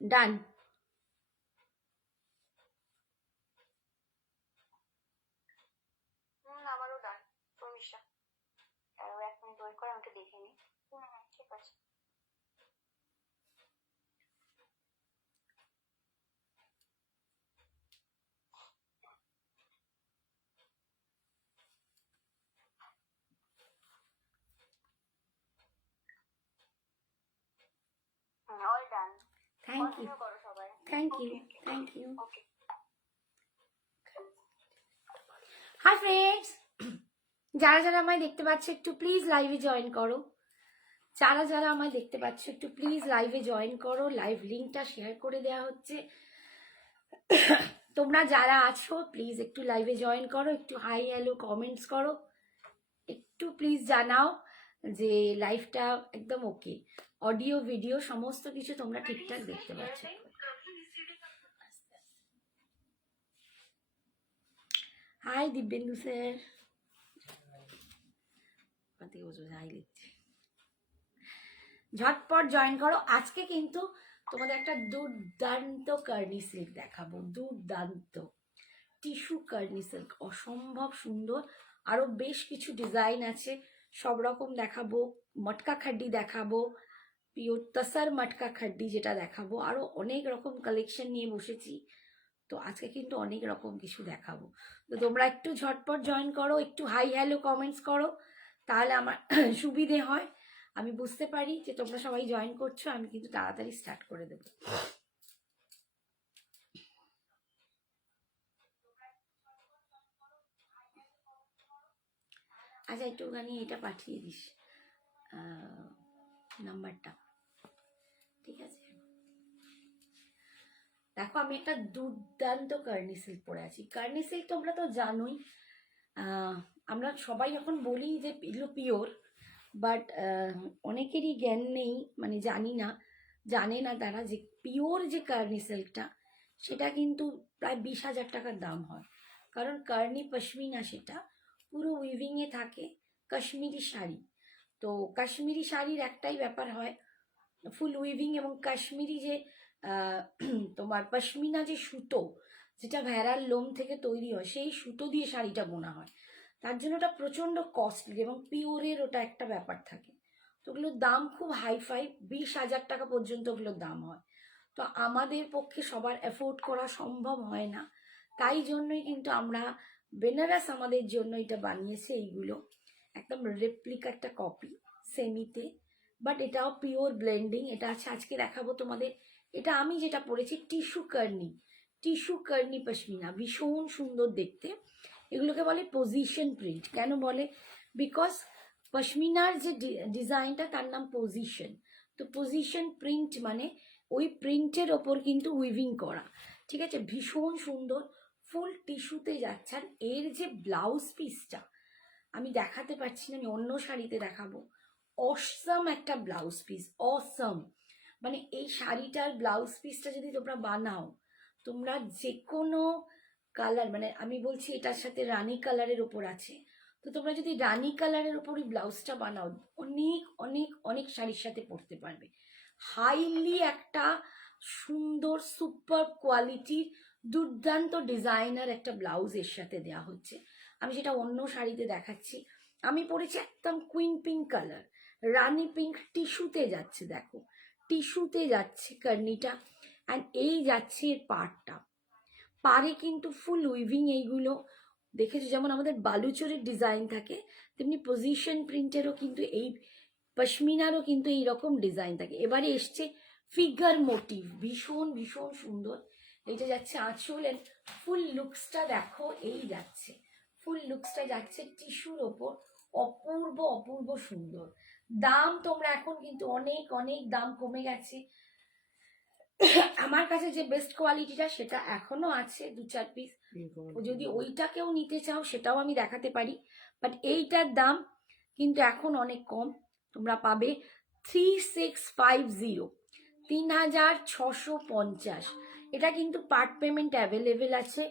ডান। আমারও ডান। শর্মিষ্ঠা, আর 1 minute wait করে আমাকে দেখে নি। ঠিক আছে। All done. থ্যাংক ইউ, করো সবাই। Thank you, thank you. Okay. Hi friends, যারা যারা আমায় দেখতে পাচ্ছ একটু প্লিজ লাইভে জয়েন করো। যারা যারা আমায় দেখতে পাচ্ছ একটু প্লিজ লাইভে জয়েন করো। লাইভ লিঙ্কটা শেয়ার করে দেওয়া হচ্ছে। তোমরা যারা আছো প্লিজ একটু লাইভে জয়েন করো, একটু হাই হ্যালো কমেন্টস করো, একটু প্লিজ জানাও যে লাইভটা একদম ওকে, অডিও ভিডিও সমস্ত কিছু তোমরা ঠিকঠাক দেখতে পাচ্ছ। হাই দিব্যেন্দু স্যার, ঝটপট জয়েন করো। আজকে কিন্তু তোমাদের একটা দুর্দান্ত কার্নি সিল্ক দেখাবো, দুর্দান্ত টিস্যু কার্নি সিল্ক, অসম্ভব সুন্দর। আরো বেশ কিছু ডিজাইন আছে, সব রকম দেখাবো। মটকা খাড্ডি দেখাবো, পিওর তসর মটকা খাড্ডি যেটা দেখাবো, আরো অনেক রকম কালেকশন নিয়ে বসেছি। তো আজকে কিন্তু অনেক রকম কিছু দেখাবো। তো তোমরা একটু ঝটপট জয়েন করো, একটু হাই হ্যালো কমেন্টস করো, তাহলে আমার সুবিধে হয়, আমি বুঝতে পারি যে তোমরা সবাই জয়েন করছো, আমি কিন্তু তাড়াতাড়ি স্টার্ট করে দেবো। আচ্ছা একটুখানি এটা পাঠিয়ে দিস নাম্বারটা, ঠিক আছে? দেখো আমি একটা দুর্দান্ত কার্নি সিল্ক পরে আছি। কার্নি সিল্ক তোমরা তো জানোই, আমরা সবাই এখন বলি যে এগুলো পিওর, বাট অনেকেরই জ্ঞান নেই, মানে জানে না তারা যে পিওর যে কার্নি সিল্কটা সেটা কিন্তু প্রায় 20,000 টাকার দাম হয়। কারণ কার্নি পশমিনা সেটা পুরো উইভিংয়ে থাকে, কাশ্মীরি শাড়ি। তো কাশ্মীরি শাড়ির একটাই ব্যাপার হয়, ফুল উইভিং এবং কাশ্মীরি যে তোমার পশমিনা যে সুতো, যেটা ভেড়ার লোম থেকে তৈরি হয়, সেই সুতো দিয়ে শাড়িটা বোনা হয়। তার জন্য ওটা প্রচণ্ড কস্টলি এবং পিওরের ওটা একটা ব্যাপার থাকে। তো ওগুলোর দাম খুব হাইফাই, 20,000 টাকা পর্যন্ত ওগুলোর দাম হয়। তো আমাদের পক্ষে সবার অ্যাফোর্ড করা সম্ভব হয় না, তাই জন্যই কিন্তু আমরা বেনারস আমাদের জন্য এটা বানিয়েছে। এইগুলো একদম রেপ্লিকা একটা কপি সেমিতে, বাট এটাও পিওর ব্লেন্ডিং। এটা আছে আজকে দেখাবো তোমাদের। এটা আমি যেটা পরেছি টিস্যু কার্নি পশমিনা, ভীষণ সুন্দর দেখতে। এগুলোকে বলে পজিশন প্রিন্ট। কেন বলে? বিকজ পশমিনার যে ডিজাইনটা তার নাম পজিশন। তো পজিশন প্রিন্ট মানে ওই প্রিন্টের ওপর কিন্তু উইভিং করা, ঠিক আছে? ভীষণ সুন্দর, ফুল টিস্যুতে যাচ্ছে। আর এর যে ব্লাউজ পিসটা আমি দেখাতে পারছি না, আমি অন্য শাড়িতে দেখাবো। অসম একটা ব্লাউজ পিস, অসম। মানে এই শাড়িটার ব্লাউজ পিসটা যদি তোমরা বানাও, তোমরা যে কোনো কালার, মানে আমি বলছি এটার সাথে রানী কালারের ওপর আছে, তো তোমরা যদি রানী কালারের ওপরই ব্লাউজটা বানাও, অনেক অনেক অনেক শাড়ির সাথে পরতে পারবে। হাইলি একটা সুন্দর সুপার কোয়ালিটির দুর্দান্ত ডিজাইনার একটা ব্লাউজ এর সাথে দেওয়া হচ্ছে। আমি সেটা অন্য শাড়িতে দেখাচ্ছি। আমি পরেছি একদম কুইন পিঙ্ক কালার, রানী পিঙ্ক, টিস্যুতে যাচ্ছে, দেখো টিস্যুতে যাচ্ছে কার্নিটা। অ্যান্ড এই যাচ্ছে এর পাড়টা, পাড়ে কিন্তু ফুল উইভিং। এইগুলো দেখেছো যেমন আমাদের বালুচরের ডিজাইন থাকে, তেমনি পজিশন প্রিন্টেরও কিন্তু এই পশমিনারও কিন্তু এইরকম ডিজাইন থাকে। এবারে এসছে ফিগার মোটিভ, ভীষণ ভীষণ সুন্দর। এইটা যাচ্ছে আঁচল, এন্ড ফুল লুকসটা দেখো, এই যাচ্ছে ফুল লুকসটা যাচ্ছে টিস্যুর ওপর, অপূর্ব অপূর্ব সুন্দর। দাম তোমরা এখন কিন্তু অনেক অনেক দাম কমে গেছে। আমার কাছে যে বেস্ট কোয়ালিটিটা সেটা এখনো আছে 2-4 পিস, যদি ওইটাকেও নিতে চাও সেটাও আমি দেখাতে পারি। বাট এইটার দাম কিন্তু এখন অনেক কম, তোমরা পাবে 3650, 3650। এটা কিন্তু পার্ট পেমেন্ট অ্যাভেলেবেল আছে।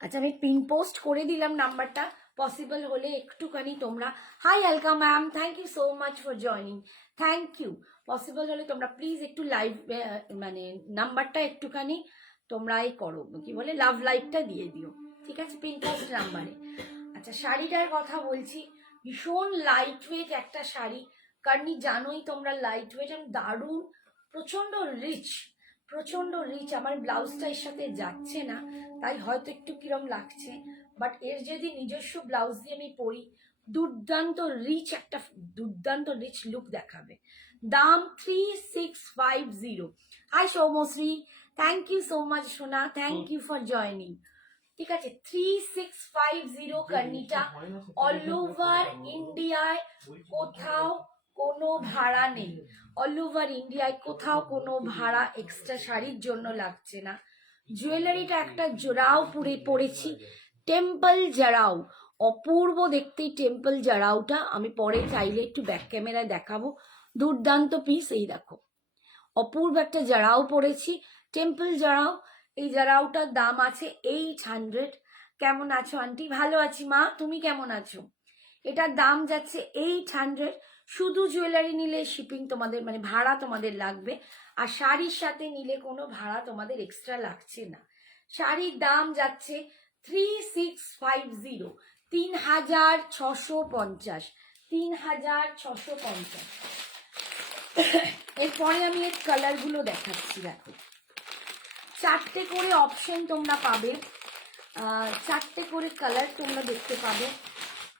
আচ্ছা আমি পিন পোস্ট করে দিলাম নাম্বারটা, পসিবল হলে একটুখানি তোমরা, hi Alka ma'am, thank you so much for joining, thank you. Possible হলে তোমরা প্লিজ একটু লাইভ মানে নাম্বারটা একটুখানি তোমরা এই করো, কি বলে, লাভ লাইভটা দিয়ে দিও, ঠিক আছে, পিনপোস্ট নাম্বারে। আচ্ছা, শাড়িটার কথা বলছি, ভীষণ লাইট ওয়েট একটা শাড়ি, কারণ জানোই তোমরা লাইট ওয়েট এবং দারুণ, প্রচন্ড রিচ, প্রচন্ড রিচ। আমার ব্লাউজটা এর সাথে যাচ্ছে না, তাই হয়তো একটু কিরম লাগছে, বাট এর যদি নিজস্ব ব্লাউজ দিয়ে আমি পরি, দুর্দান্ত রিচ, একটা দুর্দান্ত রিচ লুক দেখাবে। দাম 3650। Hi Soumashree, thank you so much সোনা, থ্যাংক ইউ ফর জয়নিং। ঠিক আছে, 3650 কার্নিটা, অল ওভার ইন্ডিয়ায় কোথাও কোনো ভাড়া নেই, অল ওভার ইন্ডিয়ায় কোথাও কোনো ভাড়া এক্সট্রা শাড়ির জন্য লাগছে না। জুয়েলারিটা একটা জোড়াও পরেছি, টেম্পল জারাও, অপূর্ব দেখতেই টেম্পল জারাওটা, আমি পরে চাইলে একটু ব্যাক ক্যামেরায় দেখাবো, দুর্দান্ত পিস। এই দেখো, অপূর্ব একটা জারাও পরেছি, টেম্পল জারাও। এই জারাওটার দাম আছে 800। কেমন আছো আন্টি? ভালো আছি মা, তুমি কেমন আছো? এটার দাম যাচ্ছে 800। শুধু জুয়েলারি নিলে শিপিং তোমাদের, মানে ভাড়া তোমাদের লাগবে, আর শাড়ির সাথে নিলে কোনো ভাড়া তোমাদের এক্সট্রা লাগছে না। শাড়ির দাম যাচ্ছে 3650, 3650, 3650। এরপরে আমি এর কালারগুলো দেখাচ্ছি, দেখো, 4টে করে অপশন তোমরা পাবে, 4টে করে কালার তোমরা দেখতে পাবে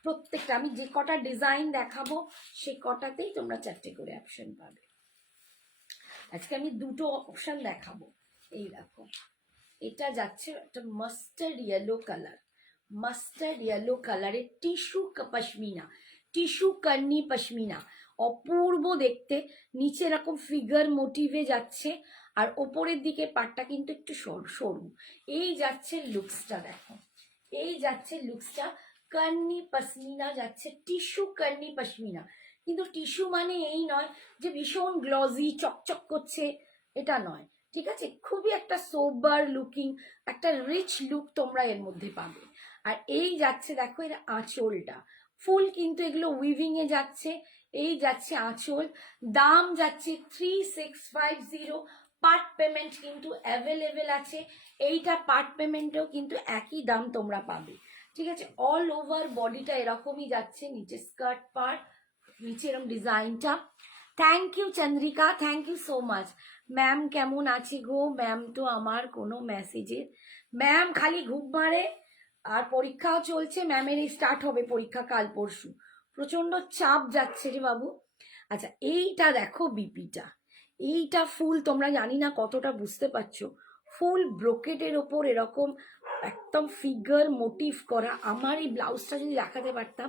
প্রত্যেকটা। আমি যে কটা ডিজাইন দেখাবো সে কটাতেই তোমরা 4টে করে অপশন পাবে। আজকে আমি 2টো অপশন দেখাবো। এই দেখো, এটা যাচ্ছে একটা mustard yellow colour, mustard yellow কালারের টিস্যু পশমিনা, টিস্যু কান্নি পশমিনা, অপূর্ব দেখতে। নিচে এরকম ফিগার মোটিভে যাচ্ছে, আর ওপরের দিকে পাটটা কিন্তু একটু সরু। এই যাচ্ছে লুকসটা, দেখো, এই যাচ্ছে লুকসটা, কান্নি পশমিনা যাচ্ছে, টিস্যু কান্নি পশমিনা। কিন্তু টিস্যু মানে এই নয় যে ভীষণ গ্লজি চকচক করছে, এটা নয়, ঠিক আছে, খুবই একটা সোবার লুকিং, একটা রিচ লুক তোমরা এর মধ্যে পাবে। আর এই যাচ্ছে, দেখো, এর আঁচলটা ফুল, কিন্তু এগুলো উইভিং এ যাচ্ছে। এই যাচ্ছে আঁচল, দাম যাচ্ছে 3650। পার্ট পেমেন্ট কিন্তু অ্যাভেলেবেল আছে, এইটা পার্ট পেমেন্টেও কিন্তু একই দাম তোমরা পাবে, ঠিক আছে। অল ওভার বডিটা এরকমই যাচ্ছে, নিচে স্কার্ট পার্ট, নিচে এরকম ডিজাইনটা। Thank you Chandrika, thank you so much. Ma'am কেমন আছে গো? ম্যাম তো আমার কোনো মেসেজের, ম্যাম খালি ঘুম মারে, আর পরীক্ষাও চলছে, ম্যামের এই স্টার্ট হবে পরীক্ষা কাল পরশু, প্রচন্ড চাপ যাচ্ছে রে বাবু। আচ্ছা, এইটা দেখো বিপিটা, এইটা ফুল, তোমরা জানি না কতটা বুঝতে পারছো, ফুল ব্রোকেটের ওপর এরকম একদম ফিগার মোটিভ করা। আমার এই ব্লাউজটা যদি দেখাতে পারতাম,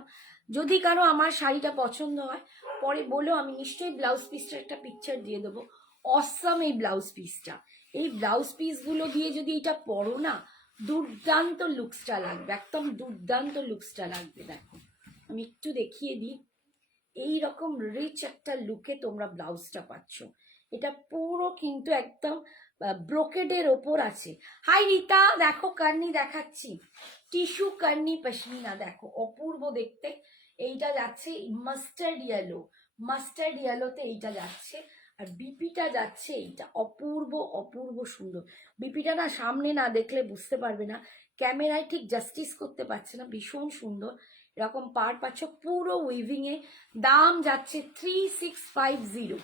যদি কারো আমার শাড়িটা পছন্দ হয় পরে বলো, আমি নিশ্চয়ই ব্লাউজ পিসটার একটা পিকচার দিয়ে দেবো। অসাম এই ব্লাউজ পিসটা, এই ব্লাউজ পিসগুলো দিয়ে যদি এটা পরো না, দুর্দান্ত লুকসটা লাগবে, একদম দুর্দান্ত লুকসটা লাগবে। দেখো, আমি একটু দেখিয়ে দিই, এই রকম রিচ একটা লুকে তোমরা ব্লাউজটা পাচ্ছ। এটা পুরো কিন্তু একদম ব্রোকেডের ওপর আছে। হাই রীতা, দেখো কার্নি দেখাচ্ছি, টিস্যু কার্নি পশমিনা, দেখো অপূর্ব দেখতে। এইটা যাচ্ছে মাস্টার্ড ইয়েলো, মাস্টার্ড ইয়েলোতে এইটা যাচ্ছে, আর বিপিটা যাচ্ছে এইটা, অপূর্ব অপূর্ব সুন্দর। বিপিটা না সামনে না দেখলে বুঝতে পারবে না, ক্যামেরায় ঠিক জাস্টিস করতে পারছে না, ভীষণ সুন্দর। এরকম পার পাচ্ছ পুরো উইভিং এ, দাম যাচ্ছে 3650।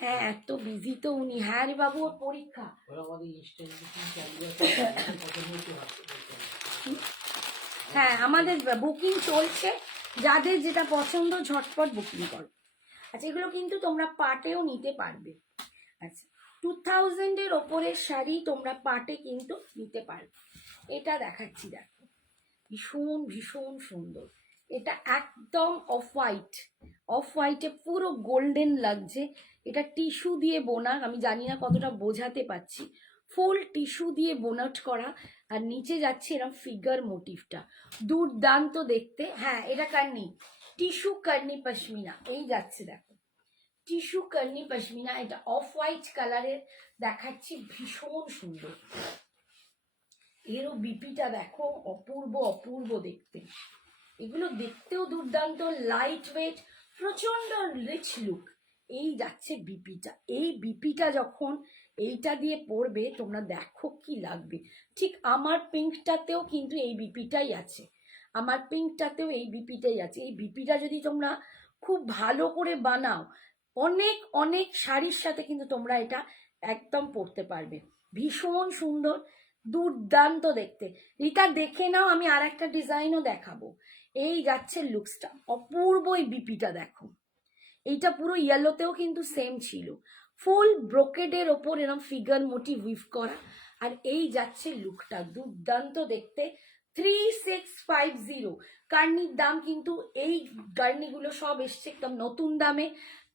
হ্যাঁ, এত বিজি তো উনি। হ্যাঁ রে বাবু, ওর পরীক্ষা। হ্যাঁ, আমাদের বুকিং চলছে, যাদের যেটা পছন্দ ঝটপট বুকিং করো। আচ্ছা, এগুলো কিন্তু তোমরা পাটেও নিতে পারবে। আচ্ছা, 2000-এর ওপরের শাড়ি তোমরা পাটে কিন্তু নিতে পারবে। এটা দেখাচ্ছি, দেখো, ভীষণ ভীষণ সুন্দর। এটা একদম অফ হোয়াইট, অফ হোয়াইটে পুরো গোল্ডেন লাগছে। এটা টিস্যু দিয়ে বোনা, আমি জানি না কতটা বোঝাতে পারছি, ফুল টিস্যু দিয়ে বোনাট করা, আর নিচে যাচ্ছে এরকম ফিগার মোটিভটা, দুর্দান্ত দেখতে। হ্যাঁ, এটা কার্নি, টিস্যু কার্নি পশমিনা, এই যাচ্ছে, দেখো, টিস্যু কার্নি পশমিনা। এটা অফ হোয়াইট কালারের দেখাচ্ছি, ভীষণ সুন্দর। এরও বিপিটা দেখো, অপূর্ব অপূর্ব দেখতে। এগুলো দেখতেও দুর্দান্ত, লাইট ওয়েট, প্রচন্ড রিচ লুক। এই যাচ্ছে বিপিটা, এই বিপিটা যখন এইটা দিয়ে পরবে তোমরা দেখো কি লাগবে। ঠিক আমার পিঙ্কটাতেও কিন্তু এই বিপিটাই আছে, আমার পিঙ্কটাতেও এই বিপিটাই আছে। এই বিপিটা যদি তোমরা খুব ভালো করে বানাও, অনেক অনেক শাড়ির সাথে কিন্তু তোমরা এটা একদম পরতে পারবে। ভীষণ সুন্দর, দুর্দান্ত দেখতে। রিতা দেখে নাও, আমি আর একটা ডিজাইনও দেখাবো। এই যাচ্ছে লুকসটা, অপূর্ব। এই বিপিটা দেখো, এইটা পুরো ইয়েলোতেও কিন্তু সেম ছিল, ফুল ব্রোকেডের ওপর এরকম ফিগার মোটিভ উইভ করা। আর এই যাচ্ছে লুকটা, দুর্দান্ত দেখতে। 3650 কার্নির দাম কিন্তু, এই গার্নিগুলো সব এসছে একদম নতুন দামে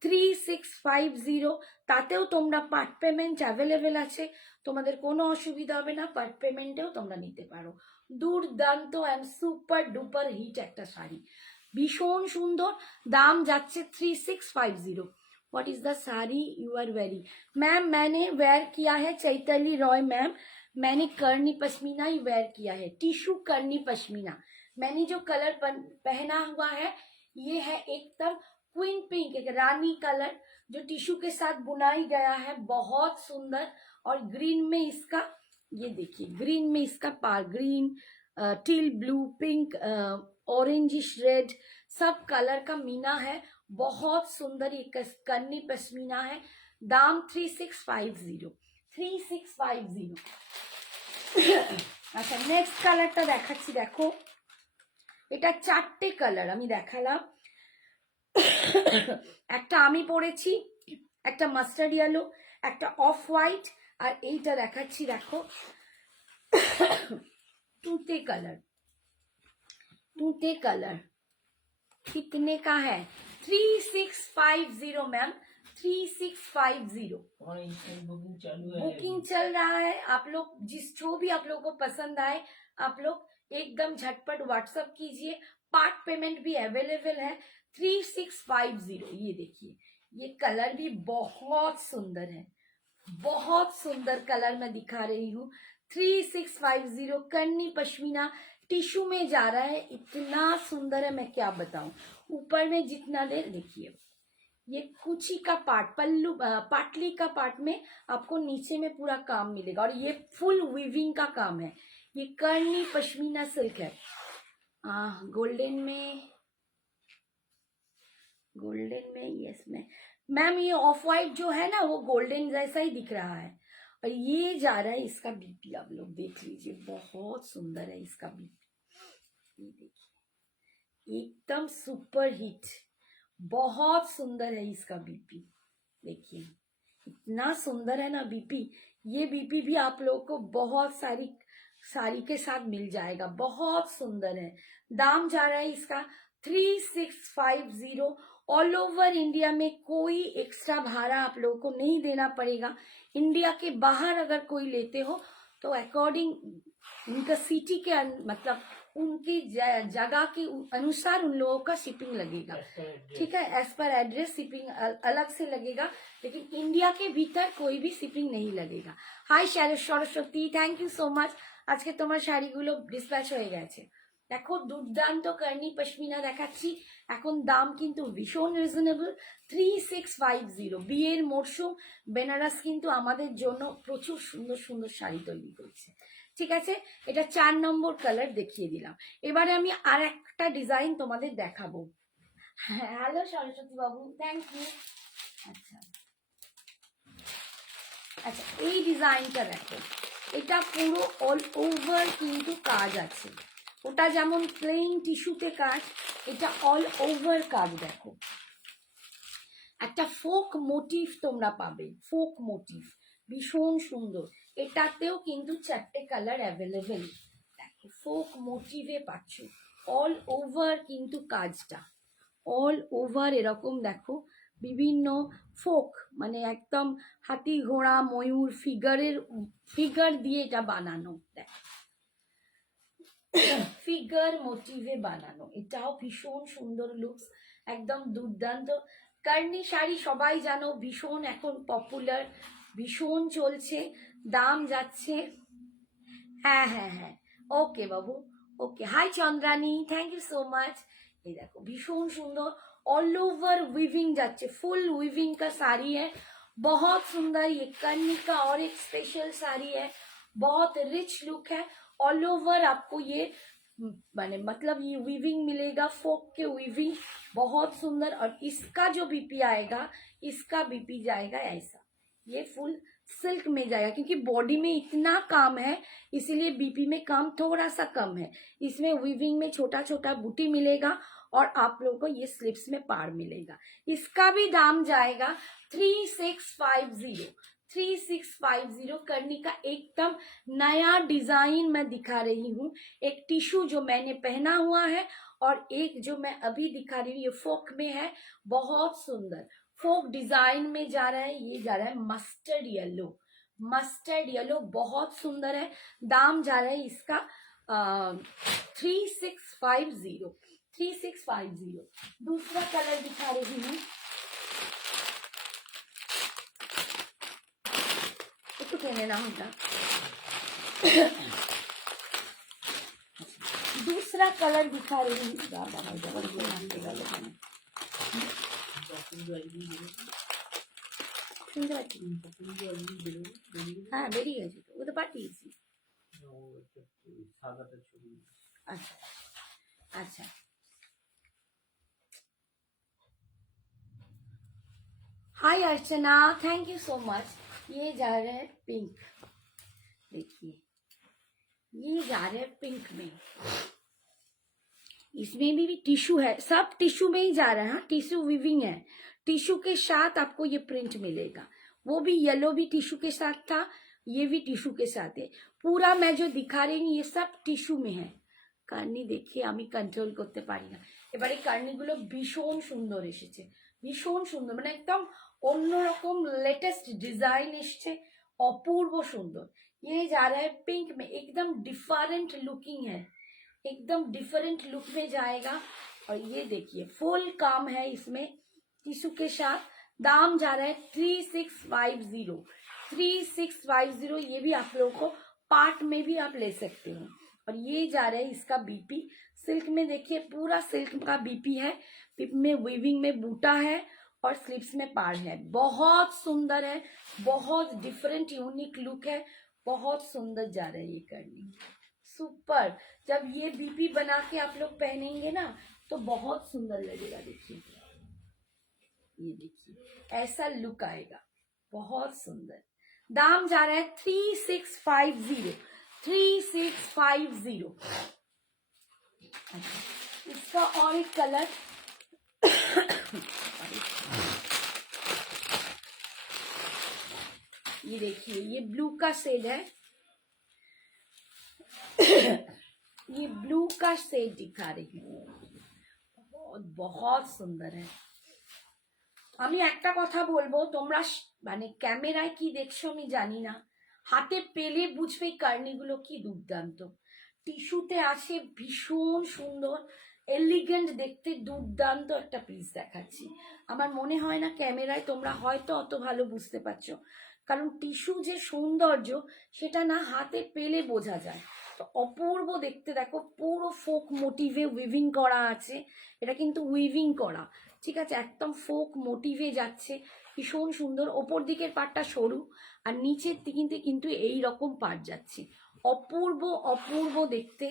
3650। তাতেও তোমরা পার্ট পেমেন্ট অ্যাভেলেবেল আছে, তোমাদের কোনো অসুবিধা হবে না, পার্ট পেমেন্টেও তোমরা নিতে পারো। দুর্দান্ত অ্যান্ড সুপার ডুপার হিট একটা শাড়ি, ভীষণ সুন্দর। দাম যাচ্ছে 3650। What is the sari you are very? Ma'am मैंने वेयर किया है चैतली रॉय मैम, मैंने करनी पश्मीना ही वेयर किया है, टिश्यू करनी पश्मीना। मैंने जो कलर पहना हुआ है ये है एकदम क्वीन पिंक, एक रानी कलर जो टिश्यू के साथ बुनाई गया है, बहुत सुंदर। और ग्रीन में इसका, ये देखिए ग्रीन में इसका पार, green, teal blue, pink, orangish red, सब कलर का मीना है, बहुत सुंदर। ये करनी पश्मीना है। दाम 3650, 3650। আচ্ছা নেক্সট কালারটা দেখাচ্ছি, দেখো এটা 4টে কালার আমি দেখালাম। একটা আমি পরেছি, একটা মাস্টার্ড ইয়েলো, একটা অফ হোয়াইট, আর এইটা দেখাচ্ছি দেখো তুতে কালার। তুতে কালার कितने का है? 3650 मैम, 3650 बुकिंग चल रहा है। आप लोग जो भी आप लोग को पसंद आए, आप लोग एकदम झटपट व्हाट्सएप कीजिए, पार्ट पेमेंट भी अवेलेबल है। 3650, ये देखिए ये कलर भी बहुत सुंदर है, बहुत सुंदर कलर मैं दिखा रही हूँ। 3650 करनी पश्मीना टिश्यू में जा रहा है, इतना सुंदर है मैं क्या बताऊं। ऊपर में जितना देर देखिए, ये कुची का पार्ट, पल्लू पाटली का पार्ट में आपको नीचे में पूरा काम मिलेगा, और ये फुल वीविंग का काम है। ये करनी पश्मीना सिल्क है। गोल्डन में, गोल्डन में, यस मैम ये ऑफ वाइट जो है ना वो गोल्डन जैसा ही दिख रहा है। और ये जा रहा है, इसका बीपी आप लोग देख लीजिए, बहुत सुंदर है इसका बीपी। ये देखिए एकदम सुपर हिट, बहुत सुंदर है इसका बीपी। देखिए इतना सुंदर है ना बीपी। ये बीपी भी आप लोगों को बहुत सारी साड़ी के साथ मिल जाएगा, बहुत सुंदर है। दाम जा रहा है इसका 3650। ऑल ओवर इंडिया में कोई एक्स्ट्रा भाड़ा आप लोगों को नहीं देना पड़ेगा। इंडिया के बाहर अगर कोई लेते हो तो अकॉर्डिंग उनका सिटी के मतलब उनकी जगह के अनुसार उन लोगों का शिपिंग लगेगा, ठीक है, एज पर एड्रेस शिपिंग अलग से लगेगा, लेकिन इंडिया के भीतर कोई भी शिपिंग नहीं लगेगा। Hi Saraswati, thank you so much. आज के তোমার শাড়িগুলো ডিসপ্যাচ হয়ে গেছে। দেখো দুর্দান্ত কার্নি পশমিনা দেখাচ্ছি, এখন দাম কিন্তু ভীষণ রিজনেবল, 3650। বিয়ের মরশুম, বেনারস কিন্তু আমাদের জন্য প্রচুর সুন্দর সুন্দর শাড়ি তৈরি করছে, ঠিক আছে। এটা 4 নম্বর কালার দেখিয়ে দিলাম। এবারে আমি আর একটা ডিজাইন তোমাদের দেখাবো। Hello Saraswati Babu, thank you. আচ্ছা আচ্ছা এই ডিজাইনটা দেখো, এটা পুরো অল ওভার কিন্তু কাজ আছে। ওটা যেমন প্লেন টিস্যুতে কাজ, এটা অল ওভার কাজ। দেখো একটা ফোক মোটিভ তোমরা পাবে, ফোক মোটিভ ভীষণ সুন্দর। এটাতেও কিন্তু 4টে কালার অ্যাভেলেবেল। দেখো ফোক মোটিভে পাচ্ছ, অল ওভার কিন্তু কাজটা, অল ওভার এরকম দেখো বিভিন্ন ফোক, মানে একদম হাতি ঘোড়া ময়ূর ফিগার দিয়ে এটা বানানো। দেখো ফিগার মোটিভে বানানো, এটাও ভীষণ সুন্দর লুকস, একদম দুর্দান্ত। কার্নি শাড়ি সবাই জানো ভীষণ এখন পপুলার, ভীষণ চলছে। দাম যাচ্ছে, হ্যাঁ হ্যাঁ হ্যাঁ ওকে বাবু, okay hi Chandrani, thank you so much. ये देखो भीषण सुंदर ऑल ओवर वीविंग जाच्छे, फुल वीविंग का साड़ी है, बहुत सुंदर। ये कर्नी का और एक स्पेशल साड़ी है, बहुत रिच लुक है। ऑल ओवर आपको ये माने मतलब ये वीविंग मिलेगा, फोक के वीविंग, बहुत सुंदर। और इसका जो बीपी आएगा, इसका बीपी जाएगा ऐसा, ये फुल सिल्क में जाएगा, क्योंकि बॉडी में इतना काम है इसीलिए बीपी में काम थोड़ा सा कम है। इसमें वीविंग में छोटा छोटा बूटी मिलेगा और आप लोगों को ये स्लिप्स में पार मिलेगा। इसका भी दाम जाएगा 3650, 3650। करनी का एकदम नया डिजाइन मैं दिखा रही हूँ। एक टिश्यू जो मैंने पहना हुआ है और एक जो मैं अभी दिखा रही हूँ ये फोक में है, बहुत सुंदर फोक डिजाइन में जा रहा है। ये जा रहा है मस्टर्ड येलो, मस्टर्ड येलो बहुत सुंदर है। दाम जा रहा है इसका 3650, 3650। दूसरा कलर दिखा रही हूँ, इसको कहने ना होता। दूसरा कलर दिखा रही हूँ, শুনতে পাচ্ছি হ্যাঁ বেরিয়ে গেছে তো, ও তো পাঠিয়েছি। আচ্ছা अच्छा हाय अर्चना, थैंक यू सो मच। ये जा रहा है पिंक, देखिए ये जा रहा है पिंक में, इसमें भी टिश्यू है, सब टिश्यू में ही जा रहा है। हाँ टिश्यू वीविंग है, टिश्यू के साथ आपको ये प्रिंट मिलेगा। वो भी येलो भी टिश्यू के साथ था, ये भी टिश्यू के साथ है। पूरा मैं जो दिखा रही हूँ ये सब टिश्यू में है। কার্নি দেখে আমি কন্ট্রোল করতে পারি না। এবারে কার্নিগুলো ভীষণ সুন্দর এসেছে, ভীষণ সুন্দর, মানে একদম অন্যরকম লেটেস্ট ডিজাইন এসছে, অপূর্ব সুন্দর। ये जा रहा है पिंक में, एकदम डिफरेंट लुकिंग है, एकदम डिफरेंट लुक में जाएगा। और ये देखिए फुल काम है इसमें टिश्यू के साथ। दाम जा रहा है 3650, 3650। ये भी आप लोगों को पार्ट में भी आप ले सकते हो। और ये जा रहा है इसका बीपी सिल्क में, देखिए पूरा सिल्क का बीपी है, बीपी में वीविंग में बूटा है और स्लिप्स में पार है। बहुत सुंदर है, बहुत डिफरेंट यूनिक लुक है, बहुत सुंदर जा रहा है ये करनी, सुपर। जब ये बीपी बना के आप लोग पहनेंगे ना तो बहुत सुंदर लगेगा। देखिए ये देखिए ऐसा लुक आएगा, बहुत सुंदर। दाम जा रहा है 3650, 3650। इसका और एक कलर ये देखिए, ये ब्लू का शेड है, ये ब्लू का शेड दिखा रही हूँ, बहुत बहुत सुंदर है। আমি একটা কথা বলবো, তোমরা মানে ক্যামেরায় কি দেখছো আমি জানি না, হাতে পেলে বুঝবে এই কার্নিগুলো কি দুর্দান্ত। টিস্যুতে আছে ভীষণ সুন্দর এলিগেন্ট দেখতে, দুর্দান্ত একটা পিস দেখাচ্ছি। আমার মনে হয় না ক্যামেরায় তোমরা হয়তো অত ভালো বুঝতে পারছো, কারণ টিস্যু যে সৌন্দর্য সেটা না হাতে পেলে বোঝা যায়। তো অপূর্ব দেখতে, দেখো পুরো ফোক মোটিভে উইভিং করা আছে, এটা কিন্তু উইভিং করা, ঠিক আছে, একদম ফোক মোটিভে যাচ্ছে, ভীষণ সুন্দর। ওপর দিকের পাটটা সরু আর নিচের দিকে কিন্তু এই রকম পাট যাচ্ছে, অপূর্ব অপূর্ব দেখতে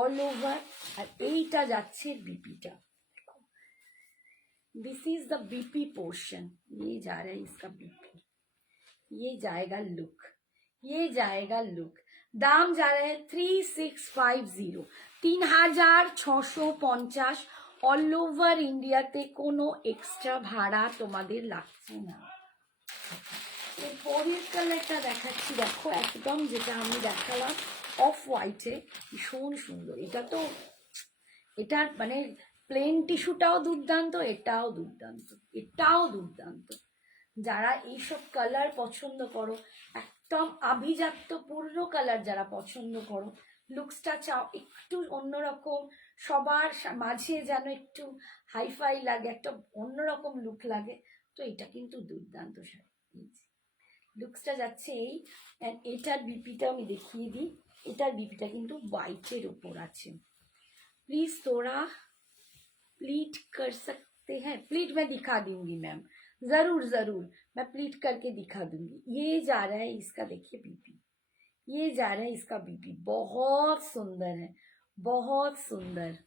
অল ওভার। আর এইটা যাচ্ছে बीपीটা, this is the BP portion, ये जा रहा है इसका बीपी, ये जाएगा लुक, ये जाएगा लुक। दाम जा रहा है 3650, 3650। অল ওভার ইন্ডিয়াতে কোনো এক্সট্রা ভাড়া তোমাদের লাগছে না। এর পরের কালারটা দেখাচ্ছি, দেখো একদম যেটা আমি দেখালাম অফ হোয়াইটে, ভীষণ সুন্দর। এটা তো এটার মানে প্লেন টিস্যুটাও দুর্দান্ত, এটাও দুর্দান্ত, এটাও দুর্দান্ত। যারা এইসব কালার পছন্দ করো, একদম আভিজাত্যপূর্ণ কালার যারা পছন্দ করো, লুকসটা চাও একটু অন্যরকম, সবার মাঝে যেন একটু হাইফাই লাগে, একটা অন্যরকম লুক লাগে, তো এটা কিন্তু দুর্দান্ত শাড়ি। লুকসটা যাচ্ছে এই। অ্যান্ড এটার বিপিটা আমি দেখিয়ে দিই, এটার বিপিটা কিন্তু হোয়াইটের ওপর আছে। प्लीज थोड़ा प्लीट कर सकते हैं? प्लीट मैं दिखा दूंगी मैम, जरूर जरूर मैं प्लीट करके दिखा दूंगी। ये जा रहा है इसका, देखिए बीपी, ये जा रहा है इसका बीपी, बहुत सुंदर है, बहुत सुंदर।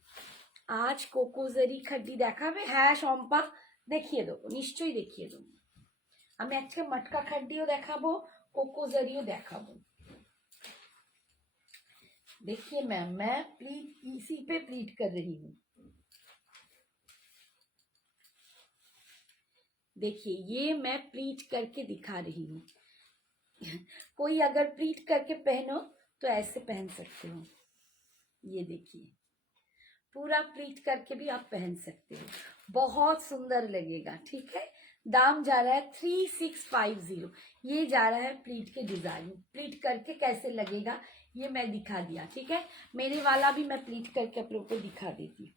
आज कोकोजरी खड्डी দেখাবে? হ্যাঁ শম্পা দেখিয়ে দেবো, নিশ্চয়ই দেখিয়ে দেবো। আমি আজকে মটকা খাড্ডিও দেখাবো, কোकोजरीও দেখাবো। देखिए मैम, मैं प्लीट इसी पे प्लीट कर रही हूँ। देखिए ये मैं प्लीट करके दिखा रही हूँ। कोई अगर प्लीट करके पहनो तो ऐसे पहन सकते हो। ये देखिए पूरा प्लीट करके भी आप पहन सकते हो, बहुत सुंदर लगेगा। ठीक है, दाम जा रहा है 3650। ये जा रहा है प्लीट के डिजाइन। प्लीट करके कैसे लगेगा ये मैं दिखा दिया। ठीक है, मेरे वाला भी मैं प्लीट करके आप लोगों को दिखा देती हूँ,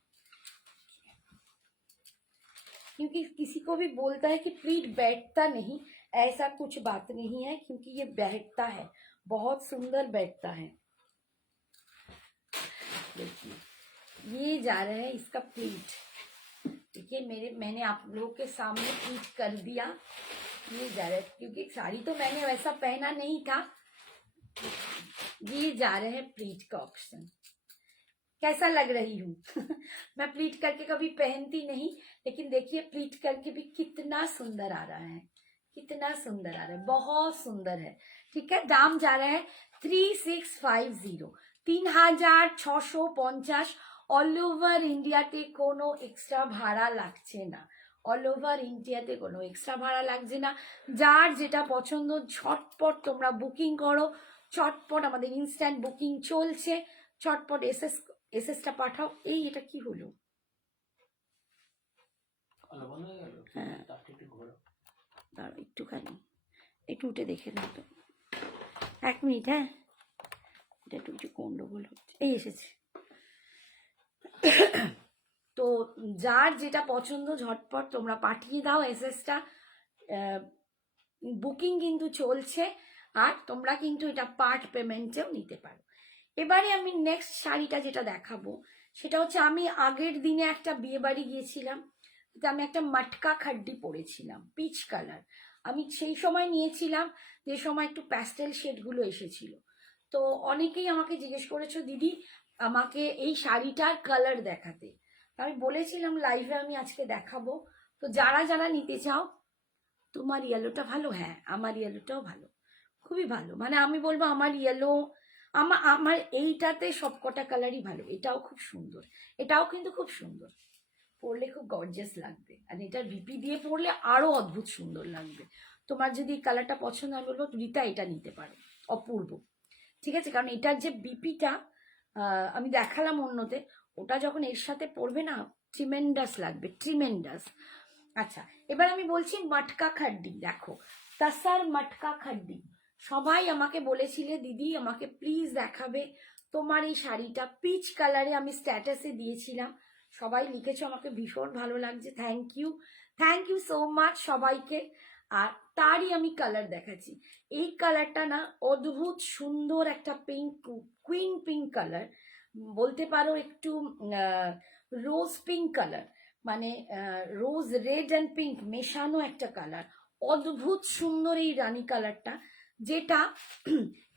क्योंकि किसी को भी बोलता है कि प्लीट बैठता नहीं, ऐसा कुछ बात नहीं है, क्योंकि ये बैठता है, बहुत सुंदर बैठता है। देखिए ये जा रहा है इसका प्लीट। देखिए मैंने आप लोगों के सामने प्लीट कर दिया। ये जा रहा है, क्योंकि साड़ी तो मैंने वैसा पहना नहीं था। ये जा रहे हैं प्लीट का ऑप्शन। कैसा लग रही हूँ? मैं प्लीट करके कभी पहनती नहीं, लेकिन देखिए प्लीट करके भी कितना सुंदर आ रहा है, कितना सुंदर आ रहा है, बहुत सुंदर है। ठीक है, दाम जा रहा है 3650, 3650। অল ওভার ইন্ডিয়াতে কোনো এক্সট্রা ভাড়া লাগছে না, অল ওভার ইন্ডিয়াতে কোনো এক্সট্রা ভাড়া লাগছে না। যার যেটা পছন্দ ঝটপট তোমরা বুকিং করো, চটপট আমাদের ইনস্ট্যান্ট বুকিং চলছে, চটপট এসএসটা পাঠাও। এই এটা কি হলো? হ্যাঁ দাঁড়াও একটুখানি, একটু উঠে দেখে নাও তো, 1 মিনিট। হ্যাঁ এটা একটু কিছু গন্ডগোল হচ্ছে। এই এসেছে। তো যার যেটা পছন্দ ঝটপট তোমরা পাঠিয়ে দাও এসএসটা। বুকিং কিন্তু চলছে, আর তোমরা কিন্তু এটা পার্ট পেমেন্টেও নিতে পারো। এবারে আমি নেক্সট শাড়িটা যেটা দেখাবো সেটা হচ্ছে, আমি আগের দিনে একটা বিয়ে বাড়ি গিয়েছিলাম, আমি একটা মটকা খাড্ডি পরেছিলাম পিচ কালার। আমি সেই সময় নিয়েছিলাম যে সময় একটু প্যাস্টেল শেডগুলো এসেছিল। তো অনেকেই আমাকে জিজ্ঞেস করেছো দিদি আমাকে এই শাড়িটার কালার দেখাতে, আমি বলেছিলাম লাইভে আমি আজকে দেখাবো। তো যারা যারা নিতে চাও, তোমার ইয়েলোটা ভালো? হ্যাঁ আমার ইয়েলোটাও ভালো, খুবই ভালো। মানে আমি বলবো আমার ইয়েলো, আমার এইটাতে সবকটা কালারই ভালো। এটাও খুব সুন্দর, এটাও কিন্তু খুব সুন্দর, পরলে খুব গর্জিয়াস লাগবে। আর এটার বিপি দিয়ে পরলে আরো অদ্ভুত সুন্দর লাগবে। তোমার যদি এই কালারটা পছন্দ, আমি বলবো রিতা এটা নিতে পারো, অপূর্ব। ঠিক আছে, কারণ এটার যে বিপিটা আমি দেখালাম অন্যতে, ওটা যখন এর সাথে পরবে না ট্রিমেন্ডাস লাগবে, ট্রিমেন্ডাস। আচ্ছা এবার আমি বলছি মটকা খাড্ডি। দেখো তাসার মটকা খাড্ডি, সবাই আমাকে বলেছিলে দিদি আমাকে প্লিজ দেখাবে তোমার এই শাড়িটা পিচ কালারে। আমি স্ট্যাটাসে দিয়েছিলাম, সবাই লিখেছো, আমাকে ভীষণ ভালো লাগছে। থ্যাংক ইউ সো মাচ সবাইকে। আর তারই আমি কালার দেখাচ্ছি। এই কালারটা না অদ্ভুত সুন্দর একটা পিঙ্ক, কুইন পিঙ্ক কালার বলতে পারো, একটু রোজ পিঙ্ক কালার, মানে রোজ রেড অ্যান্ড পিঙ্ক মেশানো একটা কালার, অদ্ভুত সুন্দর এই রানী কালারটা, যেটা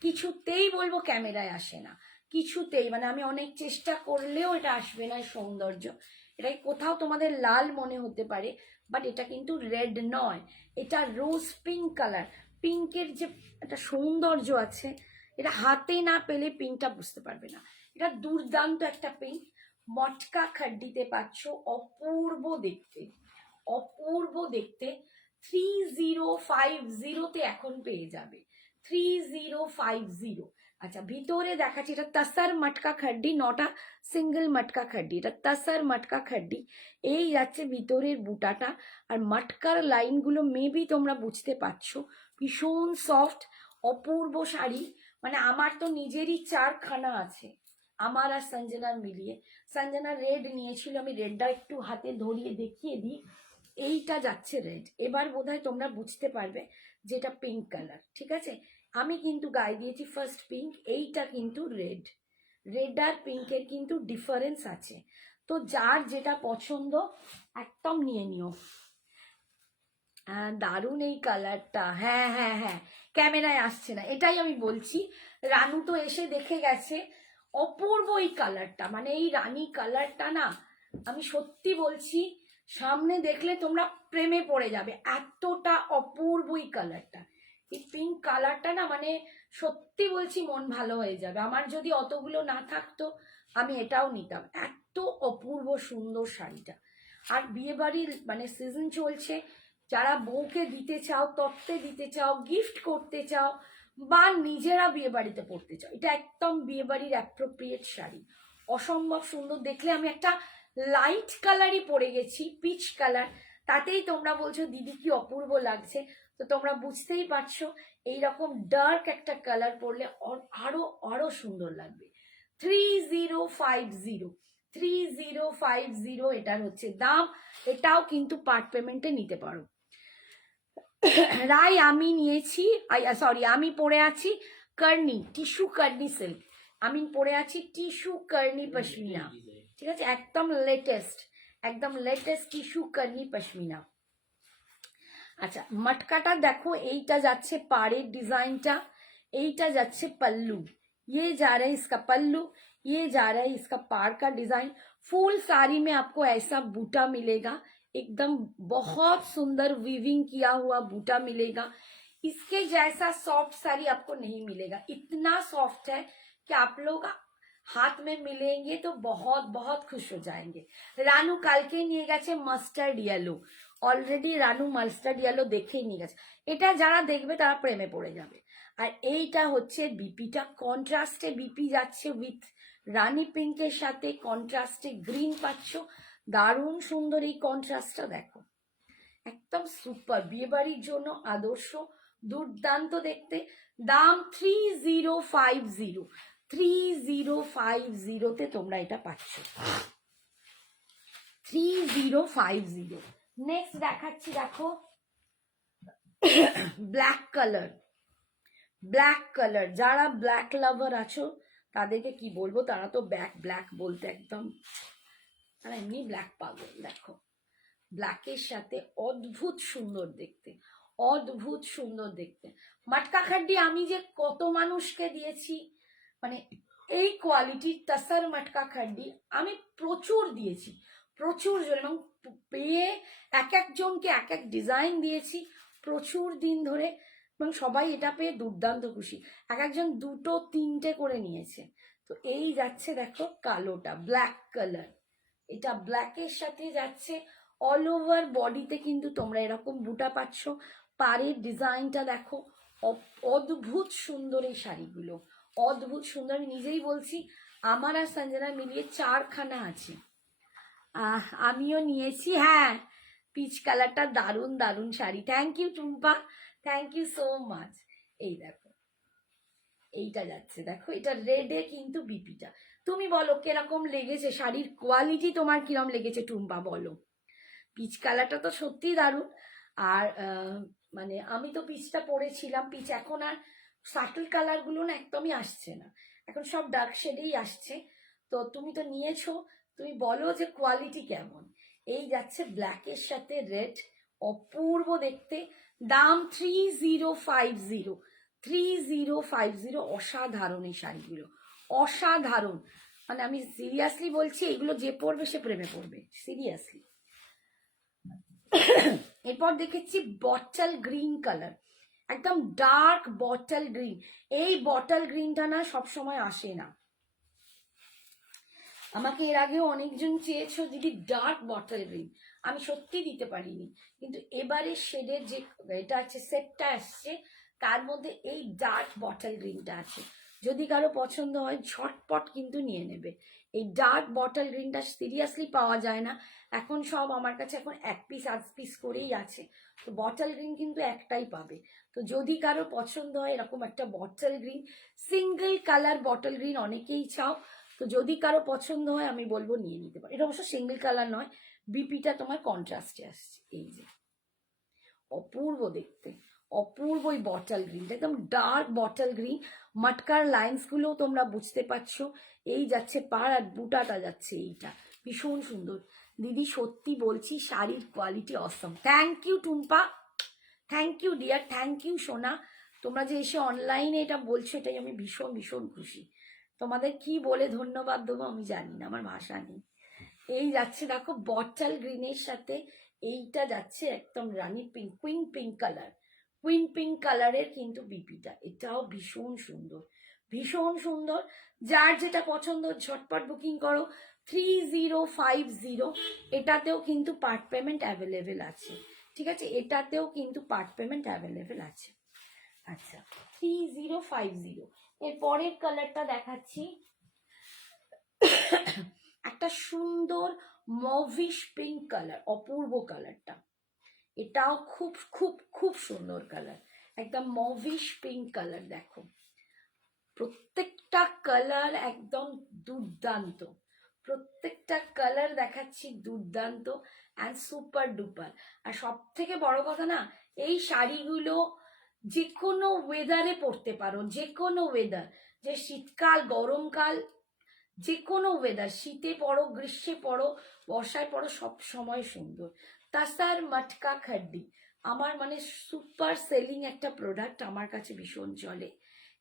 কিছুতেই বলবো ক্যামেরায় আসে না, কিছুতেই। মানে আমি অনেক চেষ্টা করলেও এটা আসবে না সৌন্দর্য। এটা কোথাও তোমাদের লাল মনে হতে পারে, বাট এটা কিন্তু রেড নয়, এটা রোজ পিঙ্ক কালার। পিঙ্কের যে একটা সৌন্দর্য আছে, এটা হাতে না পেলে পিঙ্কটা বুঝতে পারবে না। এটা দুর্দান্ত একটা পিঙ্ক, মটকা খাড্ডিতে পাচ্ছ, অপূর্ব দেখতে, অপূর্ব দেখতে। 3050-তে এখন পেয়ে যাবে, 3050। আচ্ছা ভিতরে দেখাচ্ছি, এটা তাসার মটকা খাড্ডি, নটা সিঙ্গেল মটকা খাড্ডি, এটা তাসার মটকা খাড্ডি। এই যাচ্ছে ভিতরের বুটাটা, আর মটকার লাইনগুলো মেবি তোমরা বুঝতে পারছো, ভীষণ সফট, অপূর্ব শাড়ি। মানে আমার তো নিজেরই 4খানা আছে, আমার আর সঞ্জনার মিলিয়ে। সঞ্জনা রেড নিয়েছিল, আমি রেডটা একটু হাতে ধরিয়ে দেখিয়ে দিই। এইটা যাচ্ছে রেড। এবার বোধহয় তোমরা বুঝতে পারবে যেটা পিঙ্ক কালার, ঠিক আছে। আমি কিন্তু গায়ে দিয়েছি ফার্স্ট পিঙ্ক, এইটা কিন্তু রেড। রেড আর পিঙ্কের কিন্তু ডিফারেন্স আছে, তো যার যেটা পছন্দ একদম নিয়ে নিও। দারুণ এই কালারটা, হ্যাঁ হ্যাঁ হ্যাঁ, ক্যামেরায় আসছে না, এটাই আমি বলছি। রানু তো এসে দেখে গেছে, অপূর্ব এই কালারটা, মানে এই রানী কালারটা না, আমি সত্যি বলছি, সামনে দেখলে তোমরা প্রেমে পড়ে যাবে, এতটা অপূর্ব এই কালারটা। এই পিঙ্ক কালারটা না, মানে সত্যি বলছি মন ভালো হয়ে যাবে। আমার যদি অতগুলো না থাকতো আমি এটাও নিতাম, এত অপূর্ব সুন্দর শাড়িটা। আর বিয়ে বাড়ির মানে সিজন চলছে, যারা বউকে দিতে চাও, তত্ত্বে দিতে চাও, গিফট করতে চাও, বা নিজেরা বিয়ে বাড়িতে পড়তে চাও, এটা একদম বিয়ে বাড়ির অ্যাপ্রোপ্রিয়েট শাড়ি, অসম্ভব সুন্দর। দেখলে আমি একটা লাইট কালারই পরে গেছি, পিচ কালার, তাতেই তোমরা বলছো দিদি কি অপূর্ব লাগছে। তো তোমরা বুঝতেই পারছো এইরকম ডার্ক একটা কালার পরলে আরো আরো সুন্দর লাগবে। 3050, 3050 এটার হচ্ছে দাম। এটাও কিন্তু পার্ট পেমেন্টে নিতে পারো। রাই আমি নিয়েছি, সরি আমি পরে আছি কার্নি, টিস্যু কার্নি সিল্ক, আমি পরে আছি টিস্যু কার্নি পশমিনা, ঠিক আছে, একদম লেটেস্ট, একদম লেটেস্ট টিস্যু কার্নি পশমিনা। আচ্ছা মটকাটা দেখো, এইটা যাচ্ছে পাড়ের ডিজাইনটা, এইটা যাচ্ছে पल्लू, ये जा रहा है इसका पल्लू, ये जा रहा है इसका पाड़ का डिजाइन। फुल साड़ी में आपको ऐसा बूटा मिलेगा, एकदम बहुत सुंदर वीविंग किया हुआ बूटा मिलेगा। इसके जैसा सॉफ्ट साड़ी आपको नहीं मिलेगा, इतना सॉफ्ट है कि आप लोग हाथ में मिलेंगे तो बहुत बहुत खुश हो जाएंगे। रानू কালকে নিয়ে গেছে mustard yellow, already Ranu mustard yellow দেখেই নিয়ে গেছে, এটা যারা দেখবে তারা প্রেমে পড়ে যাবে। আর এইটা হচ্ছে বিপিটা, কন্ট্রাস্টে বিপি যাচ্ছে উইথ রানী পিঙ্কের সাথে কন্ট্রাস্টে গ্রিন পাচ্ছ, দারুণ সুন্দর এই কন্ট্রাস্টটা দেখো, একদম সুপার, বিয়ে বাড়ির জন্য আদর্শ, দুর্দান্ত দেখতে। দাম 3050, 3050তে তোমরা এটা পাচ্ছ, 3050। নেক্সট দেখাচ্ছি, দেখো ব্ল্যাক কালার, ব্ল্যাক কালার, যারা ব্ল্যাক লাভার আছো তাদেরকে কি বলবো, তারা তো ব্ল্যাক ব্ল্যাক বলতে একদম, তারা এমনি ব্ল্যাক পাগল। দেখো ব্ল্যাকের সাথে অদ্ভুত সুন্দর দেখতে, অদ্ভুত সুন্দর দেখতে। মাটকা খাড্ডি আমি যে কত মানুষকে দিয়েছি, মানে এই কোয়ালিটির টাসার মাটকা খাড্ডি আমি প্রচুর দিয়েছি, প্রচুর জন, এবং পেয়ে এক একজনকে এক এক ডিজাইন দিয়েছি প্রচুর দিন ধরে, এবং সবাই এটা পেয়ে দুর্দান্ত খুশি, এক একজন দুটো তিনটে করে নিয়েছে। তো এই যাচ্ছে দেখো কালোটা, ব্ল্যাক কালার, এটা ব্ল্যাকের সাথে যাচ্ছে, অল ওভার বডিতে কিন্তু তোমরা এরকম বুটা পাচ্ছ, পাড়ের ডিজাইনটা দেখো, অদ্ভুত সুন্দর এই শাড়িগুলো, অদ্ভুত সুন্দর। আমি নিজেই বলছি আমার আর সঞ্জনা মিলিয়ে 4খানা আছে, আমিও নিয়েছি। হ্যাঁ পিচ কালারটা দারুণ দারুণ sari, thank you Tumpa, thank you so much. এই দেখো এইটা যাচ্ছে, দেখো এটা রেডে কিন্তু বিপিটা, তুমি বলো কিরকম লেগেছে, শাড়ির কোয়ালিটি তোমার কিরকম লেগেছে টুম্পা বলো। পিচ কালারটা তো সত্যি দারুণ, আর মানে আমি তো পিচটা পরেছিলাম, পিচ এখন আর সাটল কালারগুলো না একদমই আসছে না, এখন সব ডার্ক শেডেই আসছে। তো তুমি তো নিয়েছো, তুমি বলো যে কোয়ালিটি কেমন। এই যাচ্ছে ব্ল্যাকের সাথে রেড, অপূর্ব দেখতে। দাম 3050, 3050, অসাধারণ এই শাড়িগুলো, অসাধারণ, মানে আমি সিরিয়াসলি বলছি এগুলো যে পরবে সে প্রেমে পড়বে, সিরিয়াসলি। এরপর দেখেছি বটল গ্রিন কালার, একদম ডার্ক বটল গ্রিন। এই বটল গ্রিনটা না সবসময় আসে না, আমাকে এর আগেও অনেকজন চেয়েছো দিদি ডার্ক বটল গ্রিন, আমি সত্যি দিতে পারিনি, কিন্তু এবারে শেডের যে এটা আছে সেটটা আসছে তার মধ্যে এই ডার্ক বটল গ্রিনটা আছে, যদি কারো পছন্দ হয় ঝটপট কিন্তু নিয়ে নেবে। এই ডার্ক বটল গ্রিনটা সিরিয়াসলি পাওয়া যায় না এখন, সব আমার কাছে এখন 1 পিস 8 পিস করেই আছে, তো বটল গ্রিন কিন্তু একটাই পাবে। তো যদি কারো পছন্দ হয় এরকম একটা bottle green, single colour bottle green অনেকেই চাও, তো যদি কারো পছন্দ হয় আমি বলবো নিয়ে নিতে পারো। এটা অবশ্য সিঙ্গেল কালার নয়, বিপিটা তোমার কন্ট্রাস্টে আসছে, এই যে অপূর্ব দেখতে, অপূর্ব ওই বটল গ্রিন, একদম ডার্ক বটল গ্রিন। মাটকার লাইন্সগুলো তোমরা বুঝতে পারছো। এই যাচ্ছে পাড় আর বুটাটা যাচ্ছে এইটা, ভীষণ সুন্দর। দিদি সত্যি বলছি শাড়ির quality awesome. Thank you Tumpa, thank you dear, thank you সোনা। তোমরা যে এসে অনলাইনে এটা বলছো এটাই আমি ভীষণ ভীষণ খুশি। তোমাদের কি বলে ধন্যবাদ দেবো আমি জানি না, আমার ভাষা নেই। এই যাচ্ছে দেখো বটল গ্রিনের সাথে এইটা যাচ্ছে একদম rani pink, queen pink colour, queen pink কালারের কিন্তু বিপিটা, এটাও ভীষণ সুন্দর, ভীষণ সুন্দর। যার যেটা পছন্দ ঝটপট বুকিং করো। 3050, এটাতেও কিন্তু পার্ট পেমেন্ট অ্যাভেলেবেল আছে, ঠিক আছে, এটাতেও কিন্তু পার্ট পেমেন্ট অ্যাভেলেবেল আছে। আচ্ছা 3050, এর পরের কালারটা দেখাচ্ছি, একটা সুন্দর মভিশ পিঙ্ক কালার, অপূর্ব কালারটা, এটাও খুব খুব খুব সুন্দর কালার, একদম মভিশ পিঙ্ক কালার। দেখো প্রত্যেকটা কালার একদম দুর্দান্ত, প্রত্যেকটা কালার দেখাচ্ছি দুর্দান্ত অ্যান্ড সুপার ডুপার। আর সব থেকে বড় কথা না, এই শাড়িগুলো যে কোনো ওয়েদারে পরতে পারো, যে কোনো ওয়েদার, যে শীতকাল গরমকাল, যে কোনো ওয়েদার, শীতে পড়ো গ্রীষ্মে পড়ো বর্ষায় পড়ো, সব সময় সুন্দর। তাসার মটকা খাড্ডি আমার মানে সুপার সেলিং একটা প্রোডাক্ট, আমার কাছে ভীষণ চলে।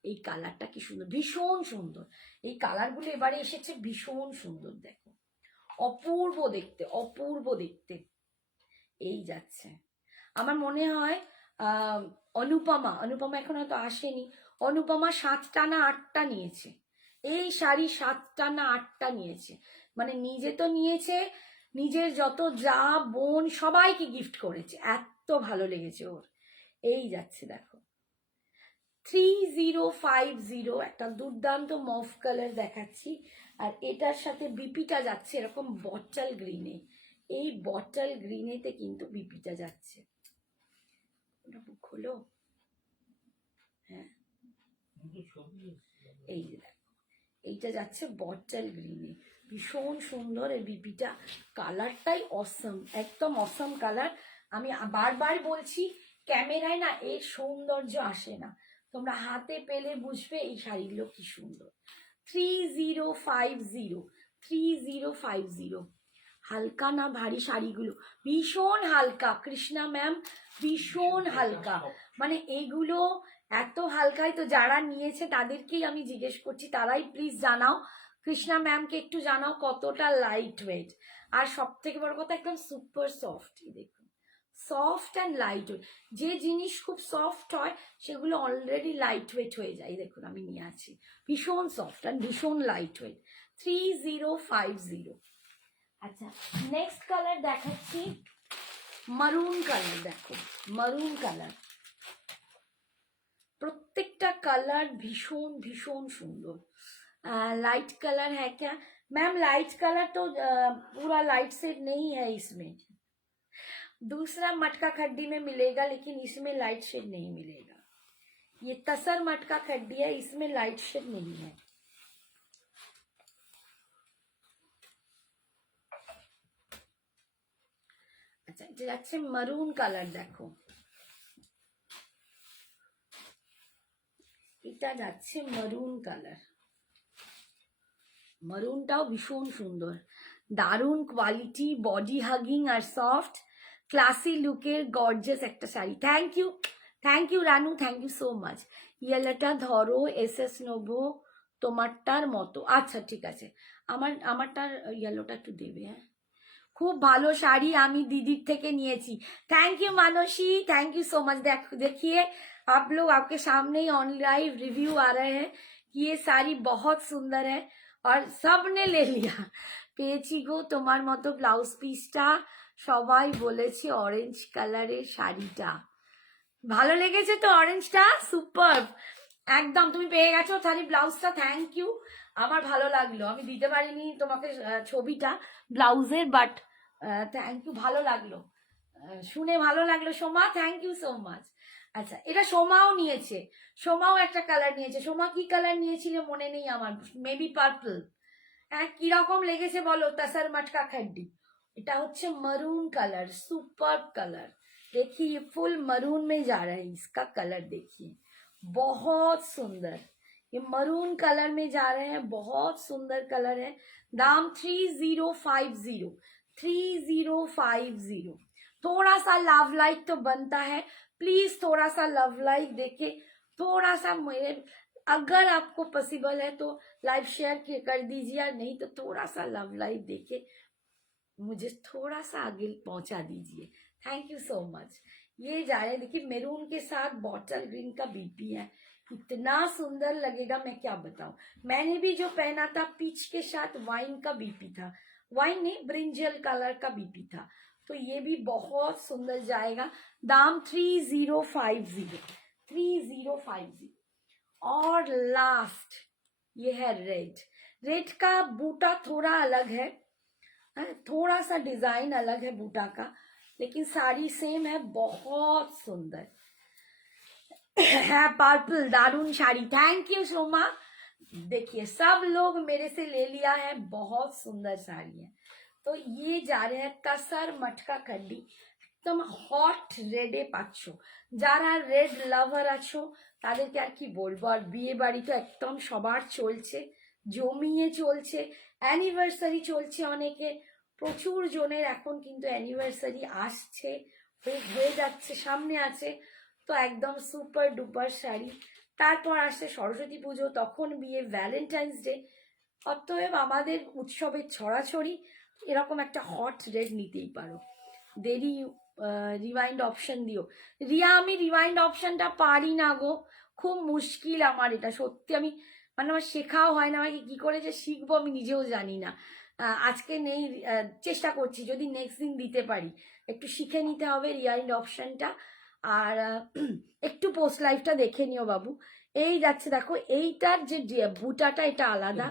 এই কালারটা কি সুন্দর, ভীষণ সুন্দর, এই কালারগুলো এবারে এসেছে ভীষণ সুন্দর। দেখো অপূর্ব দেখতে, অপূর্ব দেখতে। এই যাচ্ছে আমার মনে হয় অনুপমা, অনুপমা এখন হয়তো আসেনি, অনুপমা 7টা না 8টা নিয়েছে এই শাড়ি, 7টা না 8টা নিয়েছে, মানে নিজে তো নিয়েছে, নিজের যত যা বোন সবাইকে গিফট করেছে, এত ভালো লেগেছে ওর। এই যাচ্ছে দেখো 3050, একটা দুর্দান্ত মফ কালার দেখাচ্ছি, আর এটার সাথে বিপিটা যাচ্ছে এরকম বটল গ্রিনে, এই বটল গ্রিনেতে কিন্তু বিপিটা যাচ্ছে। ওটা বুক হলো, হ্যাঁ এই যে দেখো এইটা যাচ্ছে বটল গ্রিনে, ভীষণ সুন্দর এই বিপিটা, কালারটাই অসম, একদম অসম কালার। আমি বারবার বলছি ক্যামেরায় না এর সৌন্দর্য আসে না, তোমরা হাতে পেলে বুঝবে এই শাড়িগুলো কি সুন্দর। 3050, 3050, হালকা না ভারী শাড়িগুলো, ভীষণ হালকা কৃষ্ণা ম্যাম, ভীষণ হালকা, মানে এইগুলো এত হালকায় তো যারা নিয়েছে তাদেরকেই আমি জিজ্ঞেস করছি, তারাই প্লিজ জানাও, কৃষ্ণা ম্যামকে একটু জানাও কতটা লাইট ওয়েট, আর সব থেকে বড় কথা একদম সুপার সফট। দেখুন সফট অ্যান্ড লাইট ওয়েট, যে জিনিস খুব সফট হয় সেগুলো অলরেডি লাইট ওয়েট হয়ে যায়। দেখুন আমি নিয়ে আছি, ভীষণ সফট অ্যান্ড ভীষণ লাইট ওয়েট। 3050। আচ্ছা নেক্সট কালার দেখাচ্ছি মারুন কালার। দেখো মারুন কালার, প্রত্যেকটা কালার ভীষণ ভীষণ সুন্দর। लाइट कलर है क्या मैम? लाइट कलर तो पूरा लाइट शेड नहीं है इसमें, दूसरा मटका खड्डी में मिलेगा लेकिन इसमें लाइट शेड नहीं मिलेगा। ये तसर मटका खड्डी है, इसमें लाइट शेड नहीं है। अच्छा এটা যাচ্ছে মারুন কালার, দেখো এটা যাচ্ছে মারুন কালার, মারুনটাও ভীষণ সুন্দর, দারুণ কোয়ালিটি, বডি হাগিং আর সফট, ক্লাসি লুকের গর্জিয়াস একটা sari. Thank you Ranu, thank you so much. ইয়েলোটা ধরো এসএস নেবো তোমারটার মতো, আচ্ছা ঠিক আছে, আমারটার ইয়েলোটা একটু দেবে। হ্যাঁ খুব ভালো শাড়ি, আমি दीदी থেকে নিয়েছি। Thank you Mansi, thank you so much. देखिए आप लोग आपके सामने ही ऑन लाइव रिव्यू आ रहे हैं कि ये साड़ी बहुत सुंदर है और सबने ले लिया। পেয়েছি গো তোমার মতো ব্লাউজ পিসটা, সবাই বলেছে অরেঞ্জ কালারের শাড়িটা ভালো লেগেছে তো, অরেঞ্জটা সুপার, একদম তুমি পেয়ে গেছো শাড়ি ব্লাউজটা, থ্যাংক ইউ, আমার ভালো লাগলো, আমি দিতে পারিনি তোমাকে ছবিটা ব্লাউজের, বাট থ্যাংক ইউ, ভালো লাগলো, শুনে ভালো লাগলো Soma, thank you so much. আচ্ছা এটা সোমাও নিয়েছে, সোমাও একটা কালার নিয়েছে, সোমা কি কালার নিয়েছিল মনে নেই আমার, মেবি পার্পল। হ্যাঁ কিরকম লেগেছে বলো? তাসার মটকা খাড্ডি, এটা হচ্ছে মারুন কালার, সুপার কালার, देखिए ये फुल मरून में जा रहा है, इसका कलर देखिए बहुत सुंदर, ये मरून कलर में जा रहे हैं, बहुत सुंदर कलर है। दाम 3050, 3050। थोड़ा सा लव लाइक तो बनता है, प्लीज थोड़ा सा लव लाइक देके, थोड़ा सा मेरे, अगर आपको पॉसिबल है तो लाइव शेयर कर दीजिए, या नहीं तो थोड़ा सा लव लाइक देके मुझे थोड़ा सा आगे पहुंचा दीजिए। Thank you so much. ये जा रहे हैं, देखिए मेरून के साथ बॉटल ग्रीन का बीपी है, इतना सुंदर लगेगा मैं क्या बताऊं। मैंने भी जो पहना था पीच के साथ वाइन का बीपी था, वाइन नहीं ब्रिंजल कलर का बीपी था, तो ये भी बहुत सुंदर जाएगा। दाम 3050, 3050। और लास्ट ये है रेड, रेड का बूटा थोड़ा अलग है, थोड़ा सा डिजाइन अलग है बूटा का, लेकिन साड़ी सेम है, बहुत सुंदर है। पर्पल दारुण साड़ी, थैंक यू सोमा। देखिए सब लोग मेरे से ले लिया है, बहुत सुंदर साड़ी है। तो ये जा रहे हैं तसर मटका खड्डी, একদম হট রেডে পাচ্ছ, যারা রেড লাভার আছো তাদেরকে আর কি বলবো। আর বিয়ে বাড়ি তো একদম সবার চলছে, জমিয়ে চলছে, অ্যানিভার্সারি চলছে অনেকে, প্রচুর জনের এখন কিন্তু অ্যানিভার্সারি আসছে, হয়ে যাচ্ছে, সামনে আছে, তো একদম সুপার ডুপার শাড়ি। তারপর আসছে সরস্বতী পুজো, তখন বিয়ে, ভ্যালেন্টাইন্স ডে, অতএব আমাদের উৎসবের ছড়াছড়ি, এরকম একটা হট রেড নিতেই পারো। দেরি রিওয়াইন্ড অপশন দিও। রিয়া আমি রিওয়াইন্ড অপশনটা পারি না গো, খুব মুশকিল আমার এটা, সত্যি আমি মানে আমার শেখাও হয় না, আমাকে কি করে যে শিখবো আমি নিজেও জানি না। আজকে নেই, চেষ্টা করছি যদি নেক্সট দিন দিতে পারি, একটু শিখে নিতে হবে রিওয়াইন্ড অপশনটা। আর একটু পোস্ট লাইভটা দেখে নিও বাবু। এই যাচ্ছে দেখো, এইটার যে বুটাটা এটা আলাদা,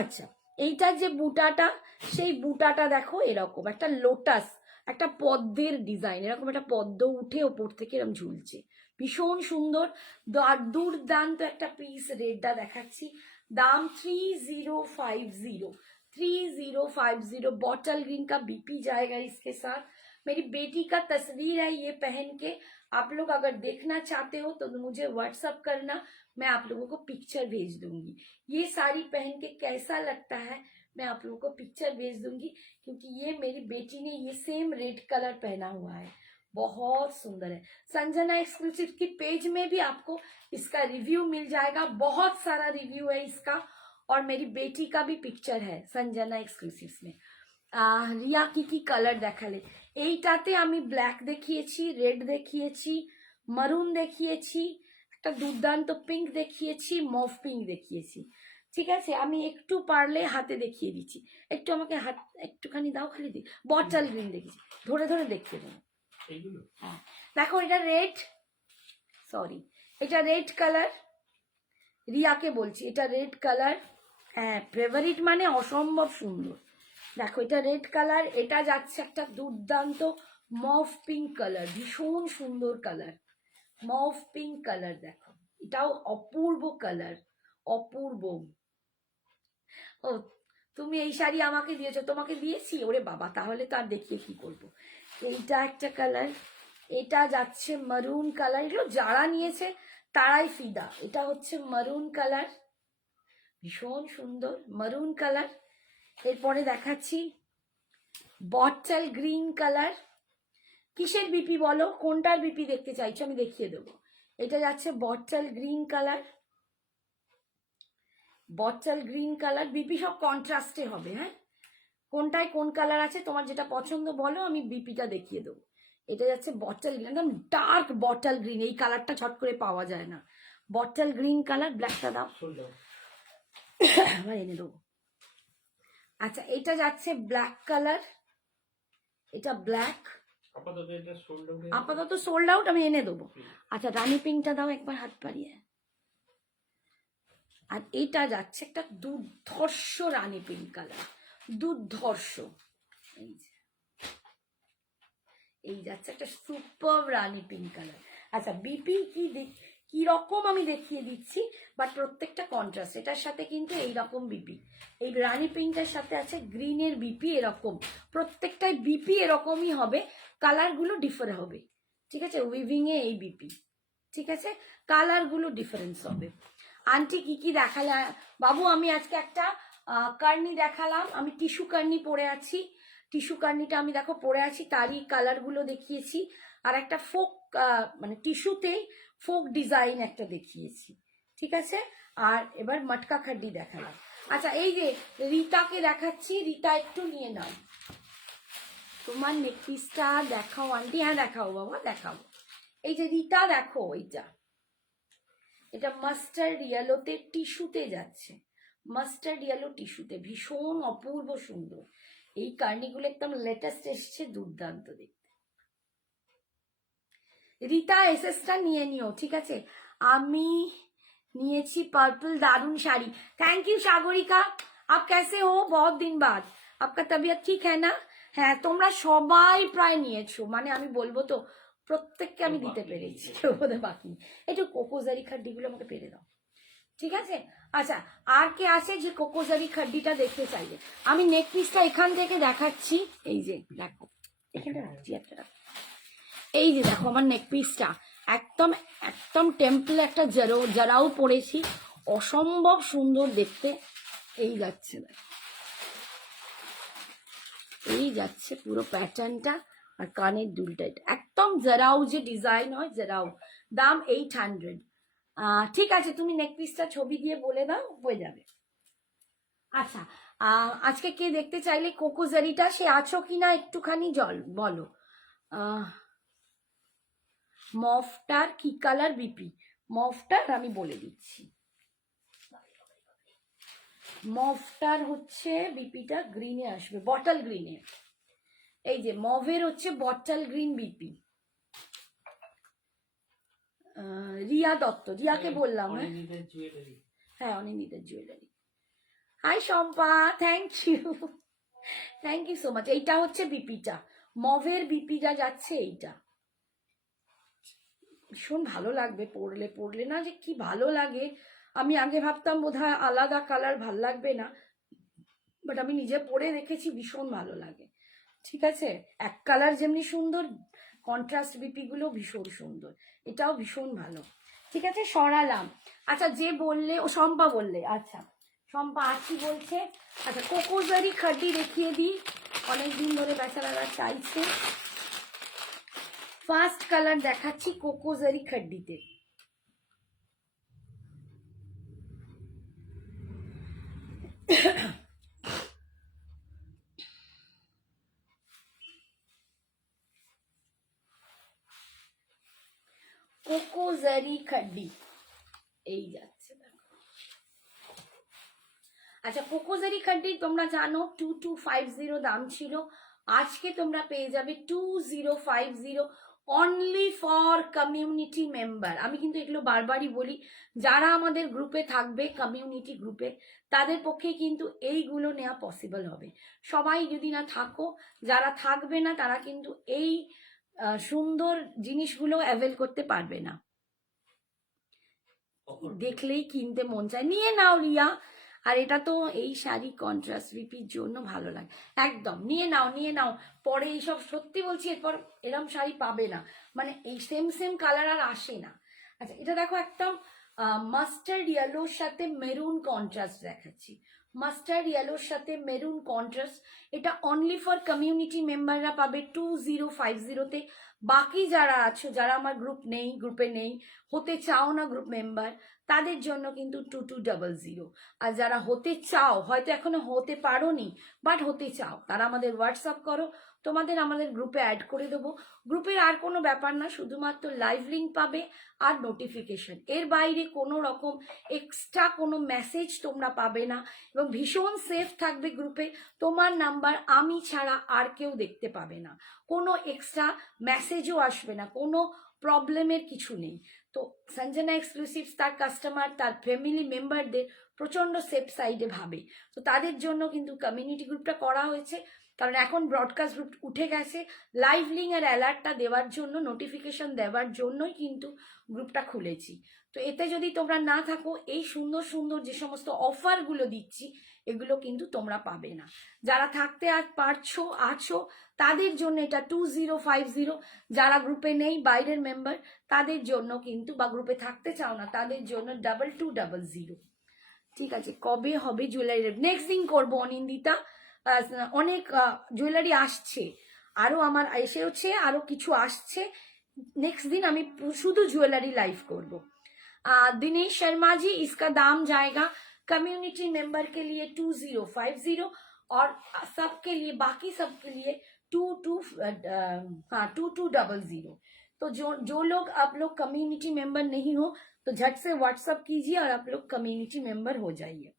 আচ্ছা এইটার যে বুটাটা, সেই বুটাটা দেখো এরকম একটা লোটাস, একটা পদ্মের ডিজাইন, এরকম একটা পদ্ম উঠে ওপর থেকে এরকম ঝুলছে, ভীষণ সুন্দর, দুর্দান্ত একটা পিস। রেটটা দেখাচ্ছি, दाम 3050, 3050। बॉटल ग्रीन का बीपी जाएगा इसके साथ। मेरी बेटी का तस्वीर है ये पहन के, आप लोग अगर देखना चाहते हो तो मुझे व्हाट्सअप करना, मैं आप लोगों को पिक्चर भेज दूंगी। ये साड़ी पहन के कैसा लगता है मैं आप लोगों को पिक्चर भेज दूंगी, क्योंकि ये मेरी बेटी ने ये सेम रेड कलर पहना हुआ है, बहुत सुंदर है। संजना एक्सक्लूसिव की पेज में भी आपको इसका रिव्यू मिल जाएगा, बहुत सारा रिव्यू है इसका, और मेरी बेटी का भी पिक्चर है संजना एक्सक्लूसिव में। রিয়া কি কালার দেখালে, এইটাতে আমি ব্ল্যাক দেখিয়েছি, রেড দেখিয়েছি, মারুন দেখিয়েছি, একটা দুর্দান্ত পিঙ্ক দেখিয়েছি, মভ পিঙ্ক দেখিয়েছি। ঠিক আছে, আমি একটু পারলে হাতে দেখিয়ে দিচ্ছি, একটু আমাকে হাত একটুখানি দাও, খালি দিই। বটল গ্রিন দেখেছি, ধরে ধরে দেখতে দেবো। হ্যাঁ দেখো এটা রেড, সরি এটা রেড কালার, রিয়াকে বলছি এটা রেড কালার, হ্যাঁ ফেভারিট মানে অসম্ভব সুন্দর। দেখো এটা রেড কালার, এটা যাচ্ছে একটা দুর্দান্ত মভ পিঙ্ক কালার, ভীষণ সুন্দর কালার, মভ পিঙ্ক কালার। দেখো এটাও অপূর্ব কালার, অপূর্ব। ও তুমি এই শাড়ি আমাকে দিয়েছো, তোমাকে দিয়েছি, ওরে বাবা তাহলে তো আর দেখিয়ে কি করবো। এইটা একটা কালার, এটা যাচ্ছে মারুন কালার, এগুলো যারা নিয়েছে তারাই ফিদা। এটা হচ্ছে মারুন কালার, ভীষণ সুন্দর মারুন কালার। এরপরে দেখাচ্ছি বটল গ্রিন কালার। কিসের বিপি বলো, কোনটার বিপি দেখতে চাইছো আমি দেখিয়ে দেবো। এটা যাচ্ছে bottle green colour, bottle green colour, BP সব কন্ট্রাস্টে হবে। হ্যাঁ কোনটায় কোন কালার আছে তোমার যেটা পছন্দ বলো, আমি বিপিটা দেখিয়ে দেবো। এটা যাচ্ছে বটল গ্রিন, একদম ডার্ক বটল গ্রিন, এই কালারটা ছট করে পাওয়া যায় না। বটল গ্রিন কালার, ব্ল্যাকটা দাও আবার এনে দেবো। আচ্ছা এটা যাচ্ছে ব্ল্যাক কালার, এটা ব্ল্যাক, আপাতত সোল্ড আউট, আমি এনে দেবো। আচ্ছা রানি পিঙ্কটা দাও একবার হাত পাড়িয়ে। আর এটা যাচ্ছে একটা দুর্ধর্ষ রানি পিঙ্ক কালার, দুর্ধর্ষ, এই যাচ্ছে একটা সুপার রানি পিঙ্ক কালার। আচ্ছা বিপি কি রকম আমি দেখিয়ে দিচ্ছি, বাট প্রত্যেকটা কন্ট্রাস্ট, এটার সাথে কিন্তু এইরকম বিপি, এই রানি পিঙ্কের সাথে আছে গ্রিনের বিপি, এরকম প্রত্যেকটাই বিপি এরকমই হবে। কালারগুলো ডিফার হবে, ঠিক আছে, উইভিংয়ে এই বিপি, ঠিক আছে, কালারগুলো ডিফারেন্স হবে। আন্টি কি কি দেখালে বাবু? আমি আজকে একটা কার্নি দেখালাম, আমি টিস্যু কার্নি পরে আছি, টিস্যু কার্নিটা আমি দেখো পরে আছি, তারই কালারগুলো দেখিয়েছি, আর একটা ফোক মানে টিস্যুতেই ফোক ডিজাইন একটা দেখিয়েছি, ঠিক আছে। আর এবার মটকা খাড্ডি দেখালাম। আচ্ছা এই যে রিতাকে দেখাচ্ছি, রিতা একটু নিয়ে নাও তোমার নেক পিসটা দেখাও আন্টি। হ্যাঁ দেখাও বাবা, দেখাও। এই যে রিতা দেখো, এটা মাস্টার্ড ইয়েলোতে টিস্যুতে যাচ্ছে, মাস্টার্ড ইয়েলো টিস্যুতে, ভীষণ অপূর্ব সুন্দর। এই কার্নিগুলো একদম লেটেস্ট এসছে, দুর্দান্ত দেখতে। রিতা এসএসটা নিয়ে নিও, ঠিক আছে। আমি নিয়েছি পার্পল, দারুণ শাড়ি। Thank you Sagarika. আপ कैसे हो? बहुत दिन बाद। आपका तबीयत ठीक है ना? হ্যাঁ তোমরা সবাই প্রায় নিয়েছো, মানে আমি বলবো তো প্রত্যেককে আমি দিতে পেরেছি, ওদের বাকি। একটু কোকোজারি খাড্ডিগুলো আমাকে পেরে দাও, ঠিক আছে। আচ্ছা আর কে আছে যে কোকোজারি খাড্ডিটা দেখতে চাইলে? আমি নেক পিসটা এখান থেকে দেখাচ্ছি, এই যে দেখো এখানটা রাখছি একটা, এই যে দেখো আমার নেক পিসটা একদম একদম টেম্পল একটা জারাও পরেছি, অসম্ভব সুন্দর দেখতে। এই যাচ্ছে দেখো, এই যাচ্ছে পুরো প্যাটার্নটা, আর কানের দুলটা একদম জারাও যে ডিজাইন হয়, জারাও। দাম 800। ঠিক আছে, তুমি নেক পিসটা ছবি দিয়ে বলে দাও, হয়ে যাবে। আচ্ছা আজকে কে দেখতে চাইলে কোকোজারিটা, সে আছো কিনা একটুখানি বলো। মফটার কি কালার বিপি? মফটার আমি বলে দিচ্ছি, মফটার হচ্ছে বিপিটা গ্রিনে আসবে, বটল গ্রিনে। এই যে মভের হচ্ছে bottle green BP. Riya Dutta, রিয়াকে বললাম। হ্যাঁ অনিন্দিতার jewellery. Hi Shampa, thank you so much. এইটা হচ্ছে বিপিটা, মভের বিপিটা যাচ্ছে এইটা, ভীষণ ভালো লাগবে পরলে না যে কি ভালো লাগে। আমি আগে ভাবতাম বোধহয় আলাদা কালার ভাল লাগবে না, বাট আমি নিজে পরে দেখেছি ভীষণ ভালো লাগে, ঠিক আছে। এক কালার যেমনি সুন্দর, কন্ট্রাস্ট বিপি গুলো ভীষণ সুন্দর, এটাও ভীষণ ভালো, ঠিক আছে। সরালাম। আচ্ছা যে বললে, ও শম্পা বললে, আচ্ছা শম্পা আছি বলছে। আচ্ছা কোকোজারি খাড্ডি দেখিয়ে দিই, অনেকদিন ধরে বেচারারা চাইছে। ফার্স্ট কালার দেখাচ্ছি কোকোজারি খাড্ডিতে। কোকোজারি খাড্ডি এই যাচ্ছে দেখো। আচ্ছা কোকোজারি খাড্ডি তোমরা জানো 2250 দাম ছিল, আজকে তোমরা পেয়ে যাবে 2050 অনলি ফর কমিউনিটি মেম্বার। আমি কিন্তু এগুলো বারবারই বলি, যারা আমাদের গ্রুপে থাকবে কমিউনিটি গ্রুপে, তাদের পক্ষে কিন্তু এইগুলো নেওয়া পসিবল হবে। সবাই যদি না থাকো, যারা থাকবে না তারা কিন্তু এই সুন্দর জিনিসগুলো অ্যাভেল করতে পারবে না। দেখলেই কিনতে মন চায়, নিয়ে নাও রিয়া। আর এটা তো এই শাড়ি কন্ট্রাস্ট বিপির জন্য ভালো লাগে, একদম নিয়ে নাও। পরে এইসব সত্যি বলছি, এরপর এরম শাড়ি পাবে না, মানে এই সেম কালার আর আসে না। আচ্ছা এটা দেখো একদম মাস্টার্ড ইয়েলোর সাথে মেরুন কন্ট্রাস্ট দেখাচ্ছি, মাস্টার্ড ইয়েলোর সাথে মেরুন কন্ট্রাস্ট। এটা অনলি ফর কমিউনিটি মেম্বাররা পাবে 2050-তে। বাকি যারা আছো, যারা আমার গ্রুপে নেই, হতে চাও না গ্রুপ মেম্বার, তাদের জন্য কিন্তু 2200। আর যারা হতে চাও, হয়তো এখনো হতে পারোনি বাট হতে চাও, তারা আমাদের হোয়াটসঅ্যাপ করো, তোমাদের আমাদের গ্রুপে অ্যাড করে দেবো। গ্রুপের আর কোনো ব্যাপার না, শুধুমাত্র লাইভ লিঙ্ক পাবে আর নোটিফিকেশন, এর বাইরে কোনো রকম এক্সট্রা কোনো মেসেজ তোমরা পাবে না, এবং ভীষণ সেফ থাকবে গ্রুপে। তোমার নাম্বার আমি ছাড়া আর কেউ দেখতে পাবে না, কোনো এক্সট্রা মেসেজও আসবে না, কোনো প্রবলেমের কিছু নেই। তো সঞ্জনা এক্সক্লুসিভস তার কাস্টমার, তার ফ্যামিলি মেম্বারদের প্রচণ্ড সেফ সাইডে ভাবে, তো তাদের জন্য কিন্তু কমিউনিটি গ্রুপটা করা হয়েছে। কারণ এখন ব্রডকাস্ট গ্রুপ উঠে গেছে, লাইভ লিঙ্ক আর অ্যালার্টটা দেওয়ার জন্য, নোটিফিকেশন দেওয়ার জন্যই কিন্তু গ্রুপটা খুলেছি। তো এতে যদি তোমরা না থাকো, এই সুন্দর সুন্দর যে সমস্ত অফারগুলো দিচ্ছি এগুলো কিন্তু তোমরা পাবে না। যারা থাকতে আর পারছো আছো তাদের জন্য এটা 2050, যারা গ্রুপে নেই বাইরের মেম্বার তাদের জন্য কিন্তু, বা গ্রুপে থাকতে চাও না তাদের জন্য 2200। ঠিক আছে, কবে হবে জুয়েলারি? নেক্সট দিন করবো অনিন্দিতা। অনেক জুয়েলারি আসছে, আরও আমার এসেওছে, আরও কিছু আসছে। नेक्स्ट दिन আমি শুধু জুয়েলারি লাইভ করব। दिनेश शर्मा जी, इसका दाम जाएगा कम्युनिटी मेंबर के लिए 2050 और सबके लिए, बाकी सबके लिए 2200। तो जो लोग आप लोग कम्युनिटी मेंबर नहीं हो तो झट से व्हाट्सअप कीजिए और आप लोग कम्युनिटी मेंबर हो जाइए।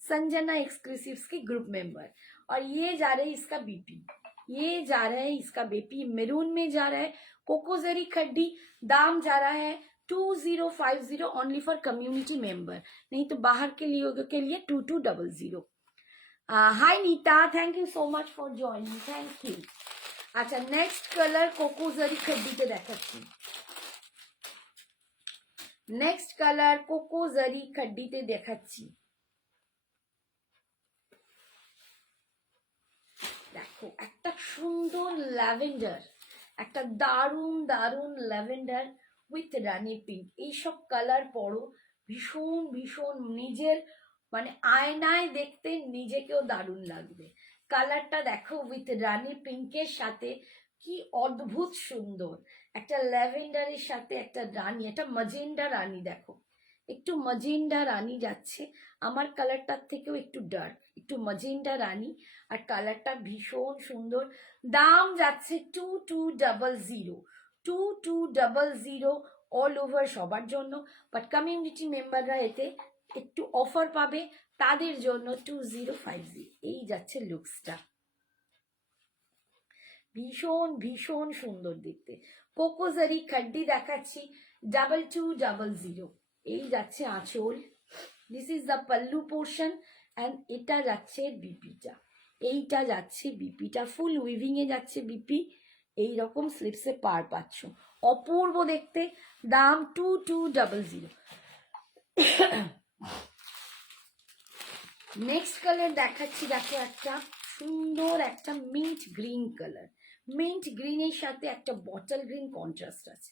संजना एक्सक्लूसिव्स के ग्रुप मेंबर। और ये जा रहे हैं इसका बीपी, ये जा रहा है इसका बीपी मेरून में जा रहा है। कोकोजरी खड्डी दाम जा रहा है 2050 ओनली फॉर कम्युनिटी मेंबर, नहीं तो बाहर के लिए 2200। Hi Neeta, thank you so much for joining, thank you. अच्छा, नेक्स्ट कलर कोकोजरी खड्डीते देखाচ্ছি, नेक्स्ट कलर कोकोजरी खड्डीते देखाচ্ছি। দেখো একটা সুন্দর ল্যাভেন্ডার, একটা দারুণ দারুণ ল্যাভেন্ডার উইথ রানি পিঙ্ক। এইসব কালার পরো, ভীষণ ভীষণ নিজের মানে আয়নায় দেখতে নিজেকেও দারুণ লাগবে। কালারটা দেখো উইথ রানি পিঙ্কের সাথে কি অদ্ভুত সুন্দর, একটা ল্যাভেন্ডারের সাথে একটা রানী, একটা মজেন্ডা রানী। দেখো একটু মজেন্ডা রানী যাচ্ছে, আমার কালারটার থেকেও একটু ডার্ক, একটু মজেন্ডা রানী, আর কালারটা ভীষণ সুন্দর। দাম যাচ্ছে 2200 অল ওভার সবার জন্য, বাট কমিউনিটি মেম্বাররা এতে একটু অফার পাবে, তাদের জন্য 2050। এই যাচ্ছে লুকসটা, ভীষণ ভীষণ সুন্দর দেখতে। কোকোজারি খাড্ডি দেখাচ্ছি 2200। এই যাচ্ছে আঁচল, this is the pallu portion and এটা যাচ্ছে বিপিটা, এইটা যাচ্ছে বিপিটা, ফুল উইভিং এ যাচ্ছে বিপি, এই রকম স্লিপসে পার পাচ্ছ, অপূর্ব দেখতে। দাম 2200। নেক্সট কালার দেখাচ্ছি, দেখো একটা সুন্দর একটা মিন্ট গ্রিন কালার, মিন্ট গ্রিনের সাথে একটা বটল গ্রিন কন্ট্রাস্ট আছে,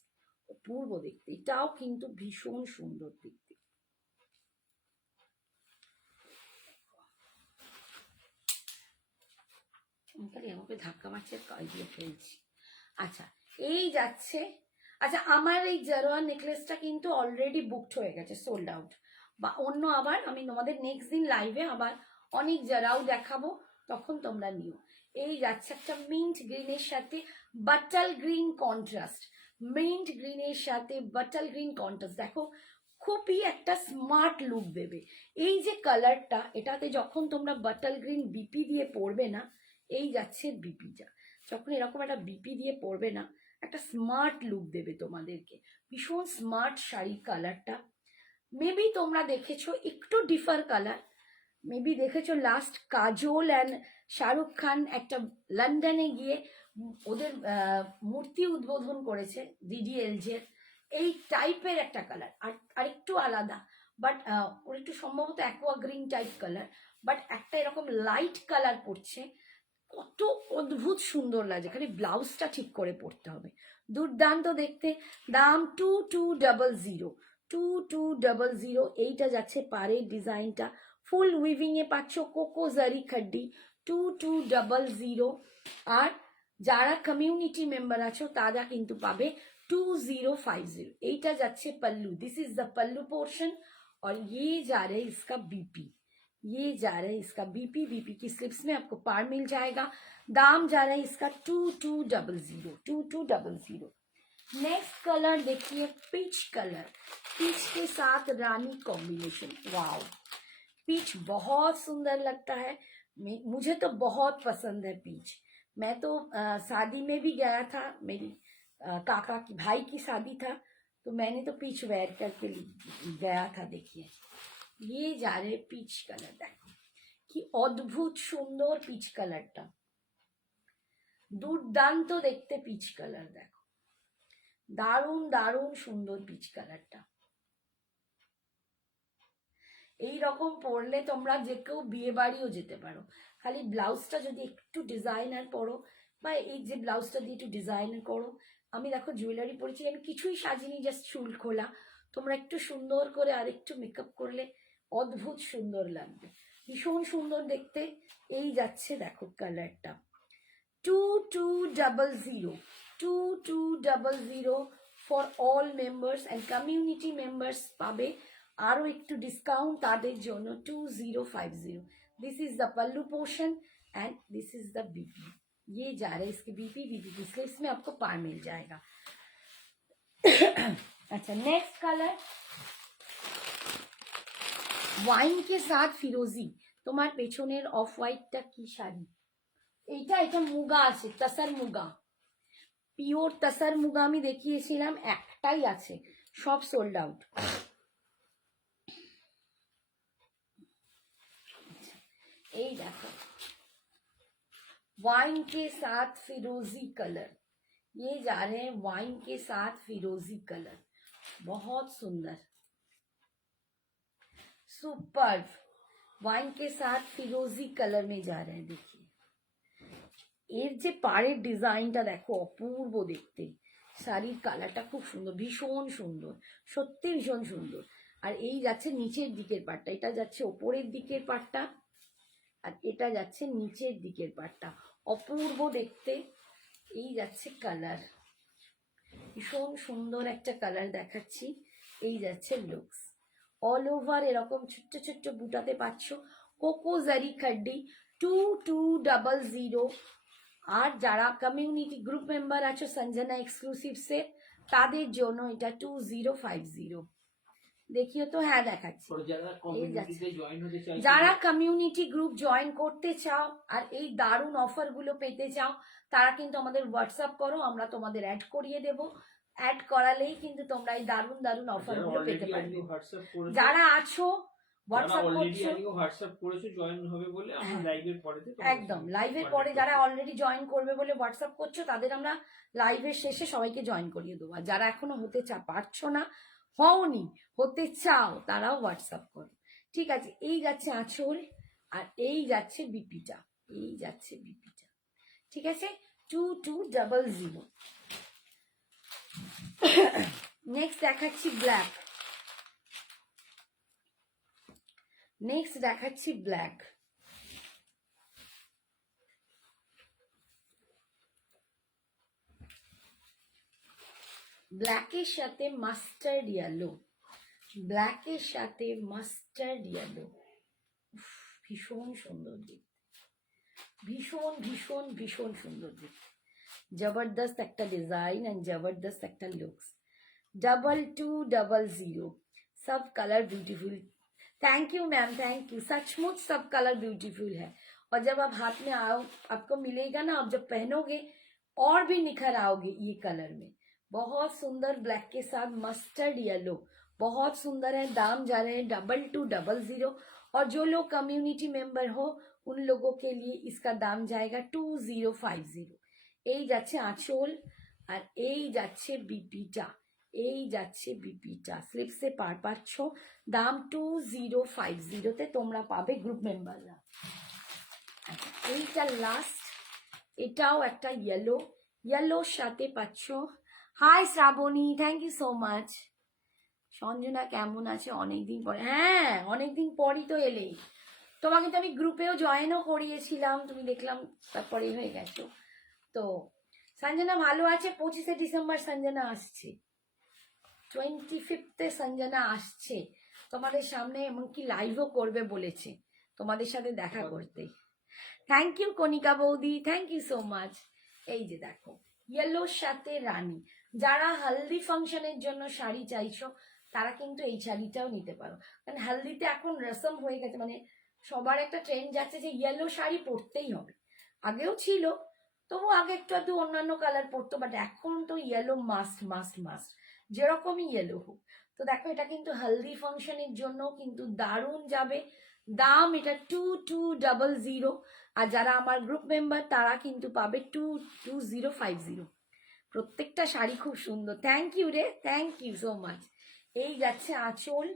অপূর্ব দেখতে, এটাও কিন্তু ভীষণ সুন্দর দেখতে। আমাকে ধাক্কা মারছে, দিয়ে ফেলছি। আচ্ছা, এই যাচ্ছে। আচ্ছা, আমার এই জারোয়া নেকলেসটা কিন্তু অলরেডি বুকড হয়ে গেছে, সোল্ড আউট। বা অন্য আবার আমি তোমাদের নেক্সট দিন লাইভে আবার অনেক জারাও দেখাবো, তখন তোমরা নিও। এই যাচ্ছে একটা মিন্ট গ্রিনের সাথে বাটাল গ্রিন কন্ট্রাস্ট, মিন্ট গ্রিনের সাথে বাটাল গ্রিন কন্ট্রাস্ট। দেখো খুবই একটা স্মার্ট লুক দেবে এই যে কালারটা, এটাতে যখন তোমরা বাটাল গ্রিন বিপি দিয়ে পরবে না, এই যাচ্ছে বিপিটা, যখন এরকম একটা বিপি দিয়ে পরবে না, একটা স্মার্ট লুক দেবে তোমাদেরকে, ভীষণ স্মার্ট শাড়ি কালারটা। মেবি তোমরা দেখেছো একটু ডিফার কালার, মেবি দেখেছো last Kajal and Shahrukh Khan একটা লন্ডনে গিয়ে ওদের মূর্তি উদ্বোধন করেছে ডিডিএলজের, এই টাইপের একটা কালার, আর একটু আলাদা, বাট ওর একটু সম্ভবত aqua green type colour, but একটা এরকম লাইট কালার পড়ছে, কত অদ্ভুত সুন্দর লাগে, খালি ব্লাউজটা ঠিক করে পরতে হবে, দুর্দান্ত দেখতে। দাম 2200। এইটা যাচ্ছে পাড়ের ডিজাইনটা, ফুল উইভিং এ পাচ্ছ কোকোজারি খাড্ডি 2200। আর যারা কমিউনিটি মেম্বার আছো তারা কিন্তু পাবে 2050। এইটা যাচ্ছে pallu, this is the pallu portion और ये जा रहा है इसका बीपी, ये जा रहा है इसका बीपी, बीपी की स्लिप्स में आपको पार मिल जाएगा। दाम जा रहा है इसका 2200। नेक्स्ट कलर देखिए पीच कलर, पीच के साथ रानी कॉम्बिनेशन, वाओ, पीच बहुत सुंदर लगता है, मुझे तो बहुत पसंद है पीच। मैं तो शादी में भी गया था, मेरी काका की भाई की शादी था, तो मैंने तो पीच वेयर करके गया था। देखिए ये जा रहे पीच कलर, देखो कि अद्भुत सुंदर पीच कलरটা, দুর্দান্ত দেখতে পিচ কালার, দেখো দারুণ দারুণ সুন্দর পিচ কালারটা। এই রকম পরলে তোমরা যে কেউ বিয়ে বাড়িও যেতে পারো। খালি ব্লাউজটা যদি একটু ডিজাইনার পরো, বা এই যে ব্লাউজটা দিয়ে একটু ডিজাইনার করো। আমি দেখো জুয়েলারি পরেছি, আমি কিছুই সাজিনি, জাস্ট চুল খোলা। তোমরা একটু সুন্দর করে আর একটু মেকআপ করলে অদ্ভুত সুন্দর লাগবে, ভীষণ সুন্দর দেখতে। এই যাচ্ছে দেখো কালারটা 2200, 2200 for all members and community members পাবে আরও একটু ডিসকাউন্ট তাদের জন্য 2050। This is the pallu portion and this is the BP. ये जा रहे हैं इसके बीपी की स्लीव्स में आपको पार मिल जाएगा। अच्छा, नेक्स्ट कलर ওয়াইন কে সাথ ফিরোজি। তোমার পেছনের অফ হোয়াইটটা কি শাড়ি? এটা মুগা আছে, তাসার মুগা, পিওর তাসার মুগা আমি দেখিয়েছিলাম, একটাই আছে, সব সোল্ড আউট। এই দেখো वाइन के साथ फिरोजी कलर, ये जा रहे हैं वाइन के साथ फिरोजी कलर, बहुत सुंदर सुपर। वाइन के साथ फिरोजी कलर में जा रहे हैं। देखिए এর যে পাড়ের ডিজাইনটা দেখো, অপূর্ব দেখতে। শাড়ির কালারটা খুব সুন্দর, ভীষণ সুন্দর, সত্যি ভীষণ সুন্দর। আর এই যাচ্ছে নিচের দিকের পাটটা, এটা যাচ্ছে ওপরের দিকের পাটটা, আর এটা যাচ্ছে নিচের দিকের পাটটা, অপূর্ব দেখতে। এই যাচ্ছে কালার, ভীষণ সুন্দর একটা কালার দেখাচ্ছি। এই যাচ্ছে লুকস, অল ওভার এরকম ছোট্ট ছোট্ট বুটাতে পাচ্ছ। কোকো জারি খাড্ডি 2200। আর যারা কমিউনিটি গ্রুপ মেম্বার আছো সঞ্জনা এক্সক্লুসিভ সে, তাদের জন্য এটা 2050। দেখিও তো, হ্যাঁ দেখাচ্ছি। যারা কমিউনিটি গ্রুপ জয়েন করতে চাও আর এই দারুণ অফার গুলো পেতে চাও, তারা কিন্তু আমাদের হোয়াটসঅ্যাপ করো, আমরা তোমাদের অ্যাড করিয়ে দেব। অ্যাড করালেই কিন্তু তোমরা এই দারুণ দারুণ অফার গুলো পেতে পারবে। যারা আছো হোয়াটসঅ্যাপ করেছো জয়েন হবে বলে, আমরা লাইভের পরে একদম লাইভের পরে যারা অলরেডি জয়েন করবে বলে হোয়াটসঅ্যাপ করছো, তাদের আমরা লাইভের শেষে সবাইকে জয়েন করিয়ে দেবো। আর যারা এখনো হতে পারছো না, হওনি, হতে চাও, তারাও হোয়াটসঅ্যাপ করো। ঠিক আছে, এই যাচ্ছে আঁচল, আর এই যাচ্ছে বিপিটা, এই যাচ্ছে বিপিটা। ঠিক আছে, 2200। নেক্সট দেখাচ্ছি ব্ল্যাক, নেক্সট দেখাচ্ছি ব্ল্যাক। ব্ল্যাকের সাথে মাস্টার্ড ইয়েলো, ব্ল্যাকের সাথে মাস্টার্ড ইয়েলো, ভীষণ সুন্দর দেখতে, ভীষণ ভীষণ ভীষণ সুন্দর দেখতে। জবরদস্ত একটা ডিজাইন এন্ড जबरदस्त একটা लुक्स। 2200, सब colour beautiful. Thank you ma'am, thank you. सचमुच सब कलर ब्यूटीफुल है, और जब आप हाथ में आओ आपको मिलेगा ना, आप जब पहनोगे और भी निखर आओगे ये कलर में। बहुत सुंदर ब्लैक के साथ मस्टर्ड येलो, बहुत सुंदर है। दाम जा रहे हैं 2200, और जो लोग कम्युनिटी मेंबर हो उन लोगों के लिए इसका दाम जाएगा 2050। এই যাচ্ছে আঁচল, আর এই যাচ্ছে বিপিটা, এই যাচ্ছে বিপিটা। স্লিপসে পার পাচ্ছ, দাম 2050-তে তোমরা পাবে গ্রুপ মেম্বাররা। এইটা লাস্ট, এটাও একটা ইয়েলো, ইয়েলোর সাথে পাচ্ছ। Hi Shrabani, thank you so much. Sanjana কেমন আছে? অনেকদিন পরে, হ্যাঁ অনেকদিন পরই তো এলে। তোমাকে তো আমি গ্রুপেও জয়েনও করিয়েছিলাম, তুমি দেখলাম তারপরে হয়ে গেছো। তো সঞ্জনা ভালো আছে। 25শে ডিসেম্বর সঞ্জনা আসছে, 25th সঞ্জনা আসছে তোমাদের সামনে, এমনকি লাইভও করবে বলেছে তোমাদের সাথে দেখা করতে। থ্যাংক ইউ কণিকা বৌদি, থ্যাংক ইউ সো মাচ। এই যে দেখো ইয়েলোর সাথে রানী, যারা হলদি ফাংশনের জন্য শাড়ি চাইছো তারা কিন্তু এই শাড়িটাও নিতে পারো। কারণ হলদিতে এখন রসম হয়ে গেছে, মানে সবার একটা ট্রেন্ড যাচ্ছে যে ইয়েলো শাড়ি পরতেই হবে। আগেও ছিল, তবু আগে একটু একটু অন্যান্য কালার পরতো, বাট এখন তো ইয়েলো মাস্ট মাস্ট মাস্ট, যেরকমই ইয়েলো হোক। তো দেখো এটা কিন্তু হলদি ফাংশনের জন্য কিন্তু দারুণ যাবে। দাম এটা 2200, আর যারা আমার গ্রুপ মেম্বার তারা কিন্তু পাবে 2050। প্রত্যেকটা শাড়ি খুব সুন্দর। থ্যাংক ইউ রে, থ্যাংক ইউ সো মাচ। এই যাচ্ছে আঁচল,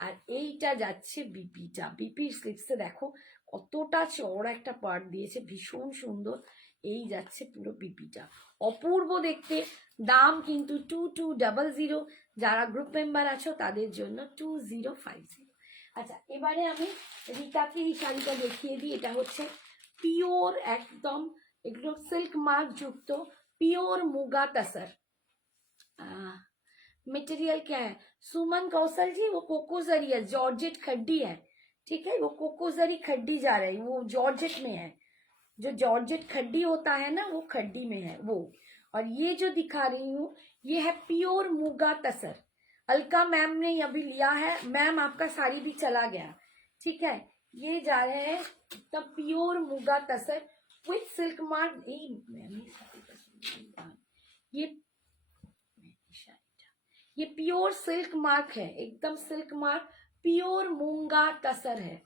আর এইটা যাচ্ছে বিপিটা। বিপির স্লিপসে দেখো কতটা চওড়া একটা পার্ট দিয়েছে, ভীষণ সুন্দর। এই যাচ্ছে পুরো বিপিটা, অপূর্ব দেখতে। দাম কিন্তু 2200। যারা গ্রুপ মেম্বার আছো তাদের জন্য 2050। আচ্ছা, এবারে আমি রিতাকে এই শাড়িটা দেখিয়ে দিই। এটা হচ্ছে পিওর একদম, এগুলো সিল্ক মার্ক যুক্ত পিওর মুगा तसर। मटेरियल क्या है सुमन कौशल जी? वो कोकोजरी है, जॉर्जेट खड्डी है, ठीक है। वो कोकोजरी खड्डी जा रही, वो जॉर्जेट में है। जो जॉर्जेट खड्डी होता है ना, वो खड्डी में है वो। और ये जो दिखा रही हूँ ये है प्योर मुगा तसर। अलका मैम ने अभी लिया है, मैम आपका साड़ी भी चला गया, ठीक है। ये जा रहे हैं तब pure muga tussar with silk mark. ये प्योर सिल्क मार्क है, एकदम silk mark, pure munga tussar है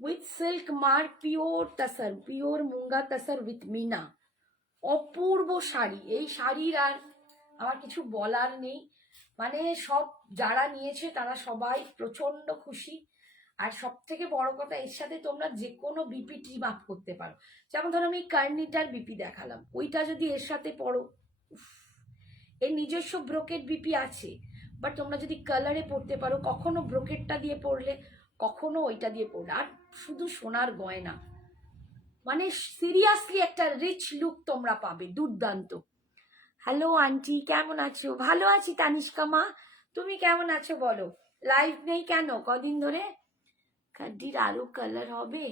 with silk mark, pure tussar, pure munga tussar with Meena. অপূর্ব শাড়ি। এই শাড়ির আর আমার কিছু বলার নেই, মানে সব যারা নিয়েছে তারা সবাই প্রচন্ড খুশি। আর সব থেকে বড় কথা, এর সাথে তোমরা যে কোনো বিপি ট্রিম আপ করতে পারো। যেমন ধরো আমি কার্নিটার বিপি দেখালাম, ওইটা যদি এর সাথে পরো, এর নিজস্ব ব্রোকেট বিপি আছে, বাট তোমরা যদি কালারে পরতে পারো, কখনো ব্রোকেটটা দিয়ে পরলে, কখনো ওইটা দিয়ে পরলে, আর শুধু সোনার গয়না, মানে সিরিয়াসলি একটা রিচ লুক তোমরা পাবে, দুর্দান্ত। হ্যালো আন্টি, কেমন আছো? ভালো আছি তানিষ্কা মা, তুমি কেমন আছো বলো? লাইভ নেই কেন কদিন ধরে? খাড্ডির আরো কালার হবে?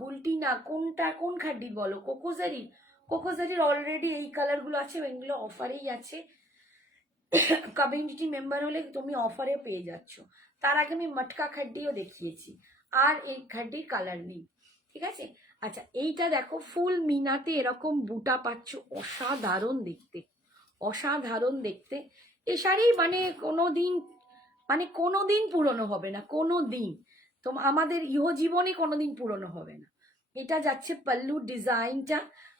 বুলটি না, কোনটা কোন খাড্ডির বলো? কোকোজারি? কোকোজারির অলরেডি এই কালারগুলো আছে, এগুলো অফারেই আছে। কমিউনিটি মেম্বার হলে তুমি অফারে পেয়ে যাচ্ছ। তার আগে আমি মটকা খাড্ডিও দেখিয়েছি, আর এই খাড্ডির কালার নেই, ঠিক আছে। আচ্ছা, এইটা দেখো ফুল মিনাতে এরকম বুটা পাচ্ছ, অসাধারণ দেখতে, অসাধারণ দেখতে। এ শাড়ি মানে কোনোদিন পুরনো হবে না, কোনোদিন। তো আমাদের ইহজীবনে কোনোদিন পুরনো হবে না। এটা যাচ্ছে পাল্লু ডিজাইনটা,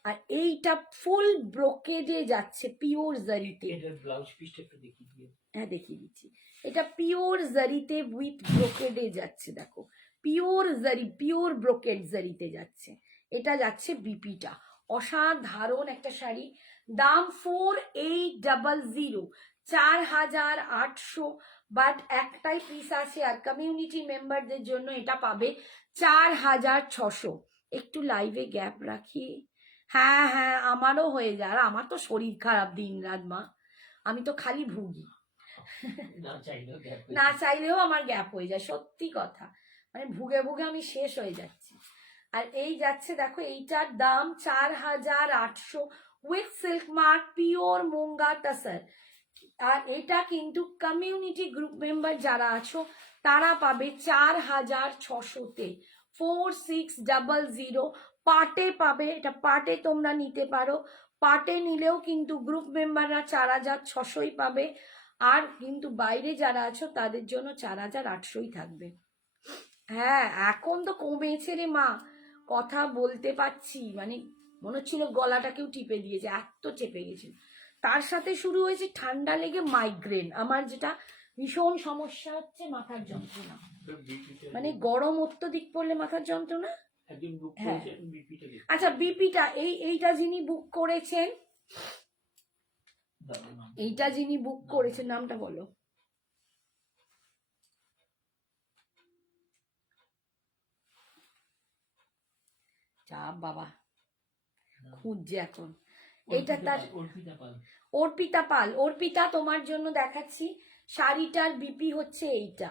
আর এইটা ফুল ব্রোকেডে যাচ্ছে পিওর জারিতে। ব্লাউজ পিসটা একটু দেখিয়ে দিও। হ্যাঁ, দেখিয়ে দিচ্ছি। এটা পিওর জারিতে উইথ ব্রোকেডে যাচ্ছে, দেখো পিওর জারি, পিওর ব্রোকেড জারিতে যাচ্ছে। এটা যাচ্ছে বিপিটা, অসাধারণ একটা শাড়ি। দাম 4800, 4800। বাট একটাই পিস আছে, আর কমিউনিটি মেম্বারদের জন্য এটা পাবে 4600। একটু লাইভে গ্যাপ রাখি। হ্যাঁ হ্যাঁ, আমারও হয়ে যায়, আর আমার তো শরীর খারাপ দিন রাত মা, আমি তো খালি ভুগি, না চাইলেও আমার গ্যাপ হয়ে যায়, সত্যি কথা, মানে ভুগে ভুগে আমি শেষ হয়ে যাচ্ছি। আর এই যাচ্ছে দেখো, এইটার দাম 4800 with silk mark, pure munga tussar. আর এটা কিন্তু কমিউনিটি গ্রুপ মেম্বার যারা আছো তারা পাবে 4600-তে, 4600। পার্টে পাবে, এটা পার্টে তোমরা নিতে পারো, পার্টে নিলেও কিন্তু গ্রুপ মেম্বাররা 4600ই পাবে। আর কিন্তু বাইরে যারা আছো তাদের জন্য 4800ই থাকবে। হ্যাঁ, এখন তো কমেছে রে মা, কথা বলতে পারছি, মানে মনে হচ্ছিল গলাটাকেও টিপে দিয়েছে, এত চেপে গেছে। তার সাথে শুরু হয়েছে ঠান্ডা লেগে মাইগ্রেন, আমার যেটা ভীষণ সমস্যা হচ্ছে, মাথার যন্ত্রণা, মানে গরম অত্যধিক পড়লে মাথার যন্ত্রণা। হ্যাঁ, আচ্ছা বিপিটা, এইটা যিনি বুক করেছেন, এইটা যিনি বুক করেছেন নামটা বলো। চাপ বাবা, খুঁজছে এখন। এটা তার অর্পিতা পাল। অর্পিতা, তোমার জন্য দেখাচ্ছি শাড়িটার বিপি হচ্ছে এইটা,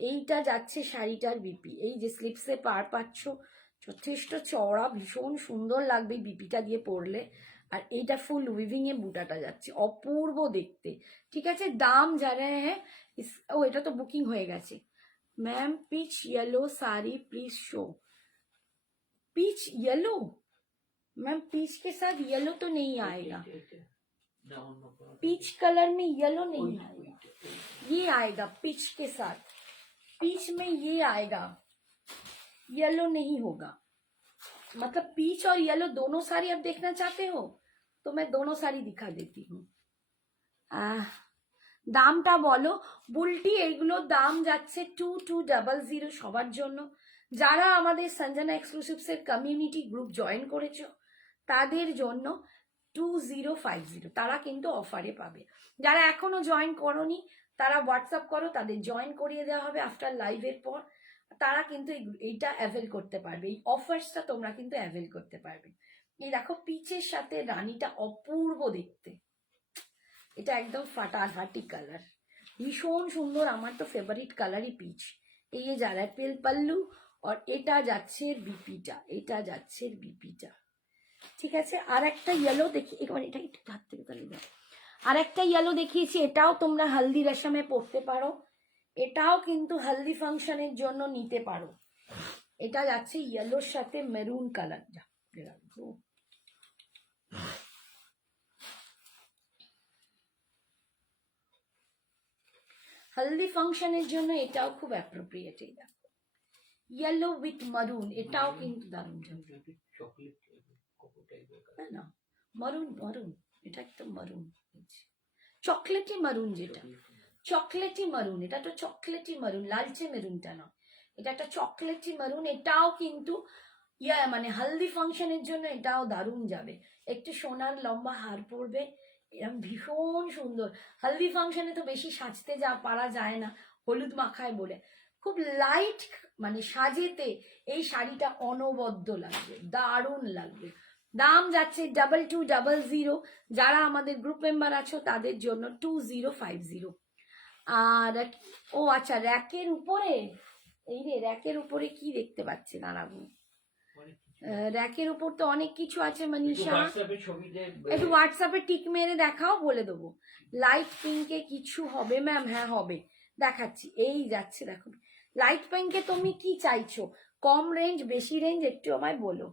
এইটা যাচ্ছে শাড়িটার বিপি। এই যে স্লিপসে পার পাচ্ছ, যথেষ্ট চওড়া, ভীষণ সুন্দর লাগবে বিপিটা দিয়ে পরলে। আর এইটা ফুল উইভিং এ বুটাটা যাচ্ছে, অপূর্ব দেখতে, ঠিক আছে। দাম যারা হ্যাঁ, ও এটা তো বুকিং হয়ে গেছে। Ma'am peach yellow sari please show. Peach yellow ma'am, peach के साथ येलो तो नहीं आएगा, पीच कलर में येलो नहीं आएगा, ये आएगा पीच के साथ, पीच में ये आएगा, येलो नहीं होगा। मतलब पीच और येलो दोनों साड़ी आप देखना चाहते हो तो मैं दोनों साड़ी दिखा देती हूँ। দামটা বলো। বুলটি এইগুলোর দাম যাচ্ছে 2200 সবার জন্য। যারা আমাদের সঞ্জনা এক্সক্লুসিভসের কমিউনিটি গ্রুপ জয়েন করেছো তাদের জন্য 2050, তারা কিন্তু অফারে পাবে। যারা এখনো জয়েন করোনি তারা হোয়াটসঅ্যাপ করো, তাদের জয়েন করিয়ে দেওয়া হবে আফটার লাইভের পর। তারা কিন্তু এইটা অ্যাভেল করতে পারবে, এই অফার্সটা তোমরা কিন্তু অ্যাভেল করতে পারবে। এই দেখো পিচের সাথে রানীটা অপূর্ব দেখতে, এটা একদম ফাটাফাটি কালার, ভীষণ সুন্দর। আমার তো ফেভারিট কালারই পিচ। এই যে যারা পেল পাল্লু, আর এটা যাচ্ছে বিপিটা, এটা যাচ্ছে বিপিটা, ঠিক আছে। আর একটা ইয়েলো দেখি, এবার এটা একটু হাত থেকে তাহলে দাও। আর একটা ইয়েলো দেখিয়েছি, এটাও তোমরা হলদি রসমে পরতে পারো, এটাও কিন্তু হলদি ফাংশনের জন্য নিতে পারো। এটা যাচ্ছে ইয়েলোর সাথে মেরুন কালার। হলদি ফাংশনের জন্য এটাও খুব অ্যাপ্রোপ্রিয়েট। এই দেখো ইয়েলো উইথ মারুন, এটাও কিন্তু দারুণ যাবে। চকলেট কোকো টাইপের না না, মারুন মারুন, এটা একদম মারুন, চকলেটি মারুন, যেটা চকলেটি মারুন, এটা তো চকলেটি মারুন, লালচে মেরুনটা নয়, এটা একটা চকলেটি মারুন। এটাও কিন্তু মানে হলদি ফাংশনের জন্য এটাও দারুণ যাবে। একটু সোনার লম্বা হার পরবে, এরকম ভীষণ সুন্দর। হলদি ফাংশনে তো বেশি সাজতে পারা যায় না, হলুদ মাখায় বলে। খুব লাইট মানে সাজেতে এই শাড়িটা অনবদ্য লাগবে, দারুণ লাগবে। দাম যাচ্ছে 2200। যারা আমাদের গ্রুপ মেম্বার আছো তাদের জন্য 2050। আর ও আচ্ছা, র্যাকের উপরে, এই রে র্যাকের উপরে কি দেখতে পাচ্ছি দাঁড়াবো, র্যাকের উপর তো অনেক কিছু আছে মনীষা, একটু হোয়াটসঅ্যাপে টিক মেরে দেখাও, বলে দেবো। লাইট পিঙ্কে কিছু হবে ম্যাম? হ্যাঁ হবে, দেখাচ্ছি। এই যাচ্ছে দেখো, লাইট পিঙ্কে তুমি কি চাইছো, কম রেঞ্জ বেশি রেঞ্জ একটু আমায় বলো।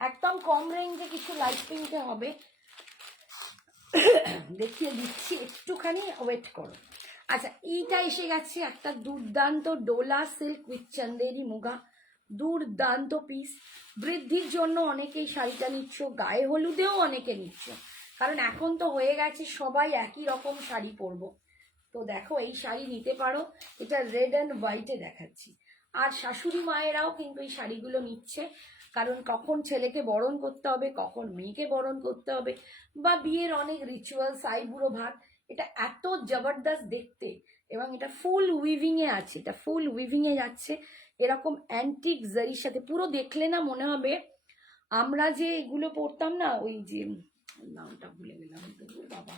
একদম কম রেঞ্জে কিছু লাইট পিঙ্কে হবে, দেখিয়ে দিচ্ছি, একটুখানি ওয়েট করো। আচ্ছা, এইটা এসে গেছে একটা দুর্দান্ত ডোলা সিল্ক উইথ চন্দেরি মুগা, দুর্দান্ত পিস। বৃদ্ধির জন্য অনেকেই শাড়িটা নিচ্ছ, গায়ে হলুদেও অনেকে নিচ্ছ, কারণ এখন তো হয়ে গেছে সবাই একই রকম শাড়ি পরবো। তো দেখো এই শাড়ি নিতে পারো, এটা রেড অ্যান্ড হোয়াইটে দেখাচ্ছি। আর শাশুড়ি মায়েরাও কিন্তু এই শাড়িগুলো নিচ্ছে, কারণ কখন ছেলেকে বরণ করতে হবে, কখন মেয়েকে বরণ করতে হবে, বা বিয়ের অনেক রিচুয়ালস, আইবুড়ো ভাত। এটা এত জবরদস্ত দেখতে, এবং এটা ফুল উইভিংয়ে আছে, এটা ফুল উইভিংয়ে যাচ্ছে এরকম অ্যান্টিক জারির সাথে। পুরো দেখলে না মনে হবে আমরা যে এগুলো পরতাম না, ওই যে নামটা ভুলে গেলাম বাবা,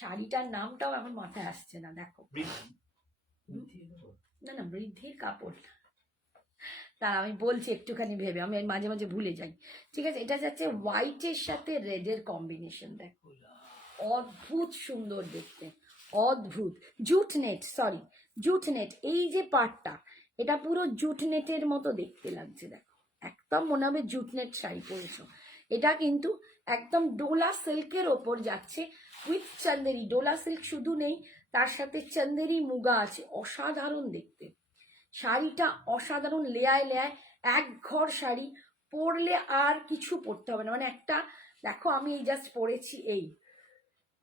শাড়িটার নামটাও এখন মাথায় আসছে না। দেখো না না, বৃদ্ধির কাপড়, তার আমি বলছি একটুখানি ভেবে, আমি মাঝে মাঝে ভুলে যাই। ঠিক আছে, এটা যাচ্ছে হোয়াইটের সাথে রেডের কম্বিনেশন, দেখো অদ্ভুত সুন্দর দেখতে, অদ্ভুত। Jute net, sorry jute net, এই যে পার্টটা এটা পুরো জুট নেটের মতো দেখতে লাগছে, দেখো একদম মনে হবে জুট নেট শাড়ি পরেছো। এটা কিন্তু একদম ডোলা সিল্কের ওপর যাচ্ছে উইথ চন্দেরি। ডোলা সিল্ক শুধু নেই, তার সাথে চন্দেরি মুগা আছে, অসাধারণ দেখতে শাড়িটা, অসাধারণ। লেয়ায় লেয়ায় এক ঘর শাড়ি, পরলে আর কিছু পরতে হবে না। মানে একটা দেখো, আমি এই জাস্ট পরেছি, এই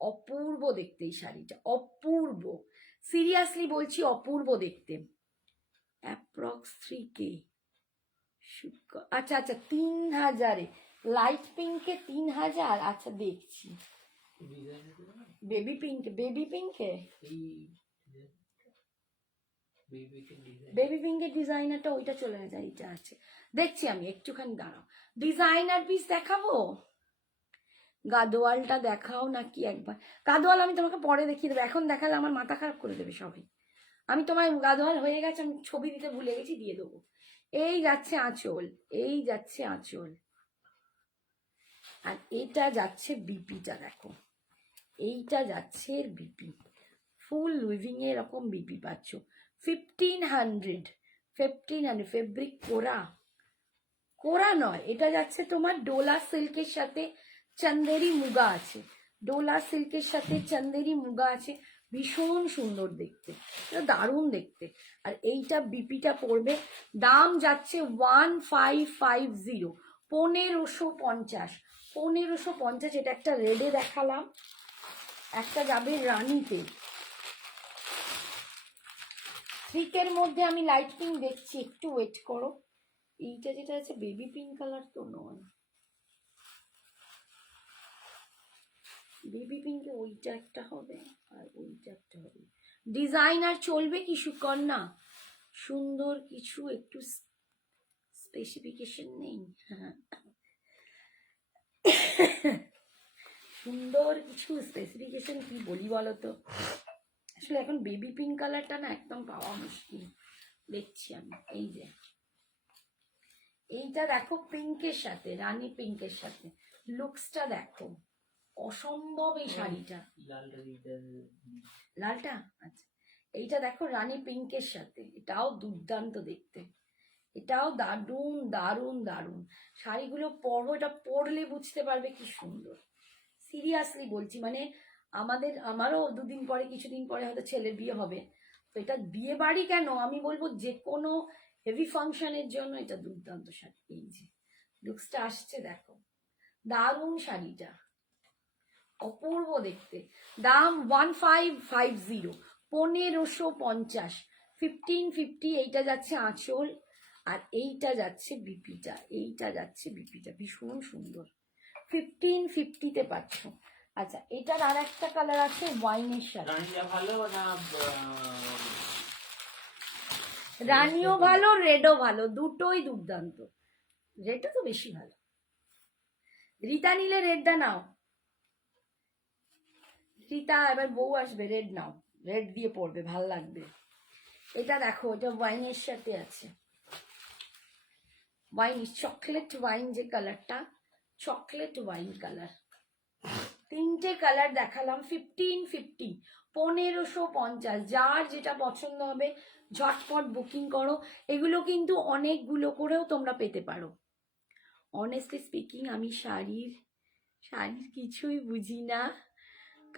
অপূর্ব দেখতে এই শাড়িটা, অপূর্ব, সিরিয়াসলি বলছি অপূর্ব দেখতে। Approx 3K। আচ্ছা আচ্ছা, 3000-এ লাইট পিঙ্কে 3000। আচ্ছা দেখছি, বেবি পিঙ্ক, বেবি পিঙ্কে, বেবি পিঙ্কের ডিজাইনারটা ওইটা চলে যায়, এইটা আছে, দেখছি আমি, একটুখানি দাঁড়াও। ডিজাইনার পিস দেখাবো, গাদোয়ালটা দেখাও নাকি একবার? গাদোয়াল আমি তোমাকে পরে দেখিয়ে দেবো, এখন দেখালে আমার মাথা খারাপ করে দেবে সবাই। আমি তোমার গাদোয়াল হয়ে গেছে, আমি ছবি দিতে ভুলে গেছি, দিয়ে দেবো। এই যাচ্ছে আঁচল, এই যাচ্ছে আঁচল, আর এটা যাচ্ছে বিপিটা, দেখো এইটা যাচ্ছে বিপি, ফুল উইভিং এ এরকম বিপি পাচ্ছ। 1500 ফেব্রিক কোরা, কোরা নয়, এটা যাচ্ছে তোমার ডোলা সিল্কের সাথে চন্দেরি মুগা আছে, ডোলা সিল্কের সাথে চন্দেরি মুগা আছে, ভীষণ সুন্দর দেখতে, এটা দারুণ দেখতে। আর এইটা বিপিটা পড়বে, দাম যাচ্ছে 1550, 1550, 1550। এটা একটা রেডে দেখালাম, একটা যাবে রানীতে। থ্রিকের মধ্যে আমি লাইট পিঙ্ক দেখছি, একটু ওয়েট করো। এইটা যেটা আছে বেবি পিঙ্ক কালার তো নয়, বেবি পিঙ্কে ওইটা একটা হবে আর ওইটা একটা হবে। ডিজাইনার চলবে কি সুকন্যা? সুন্দর কিছু একটু স্পেসিফিকেশন নেই? হ্যাঁ, সুন্দর কিছু স্পেসিফিকেশন কি বলি বলো তো? আসলে এখন বেবি পিঙ্ক কালারটা না একদম পাওয়া মুশকিল। দেখছি আমি, এই যে এইটা দেখো পিঙ্কের সাথে, রানী পিঙ্কের সাথে, লুকসটা দেখো অসম্ভব এই শাড়িটা। লালটা আচ্ছা, এইটা দেখো রানী পিঙ্কের সাথে, এটাও দুর্দান্ত দেখতে, এটাও দারুণ দারুণ দারুণ। শাড়িগুলো পরো, এটা পরলে বুঝতে পারবে কি সুন্দর। সিরিয়াসলি বলছি, মানে আমারও দুদিন পরে কিছুদিন পরে হয়তো ছেলের বিয়ে হবে, তো এটা বিয়ে বাড়ি কেন আমি বলবো যে কোনো হেভি ফাংশনের জন্য এটা দুর্দান্ত শাড়ি। এই যে লুকসটা আসছে দেখো, দারুণ শাড়িটা, অপূর্ব দেখতে। দাম 1550, 1550, 1550। এইটা যাচ্ছে আঁচল আর এইটা যাচ্ছে বিপিটা, এইটা যাচ্ছে বিপিটা, ভীষণ সুন্দর, 1550-তে পাচ্ছ। আচ্ছা, এটার আর একটা কালার আছে ওয়াইনের সাথে, ভালো না? রানিও ভালো, রেডও ভালো, দুটোই দুর্দান্ত। রেডটা তো বেশি ভালো। রীতা নিলে রেডটা নাও, রীতা এবার বউ আসবে, রেড নাও, রেড দিয়ে পড়বে, ভাল লাগবে। এটা দেখো, এটা ওয়াইনের সাথে আছে, ওয়াইন, চকলেট ওয়াইন যে কালারটা, চকলেট ওয়াইন কালার। তিনটে কালার দেখালাম, 1550, 1550। যার যেটা পছন্দ হবে ঝটপট বুকিং করো। এগুলো কিন্তু অনেকগুলো করেও তোমরা পেতে পারো। অনেস্টলি স্পিকিং, আমি শাড়ির কিছুই বুঝি না,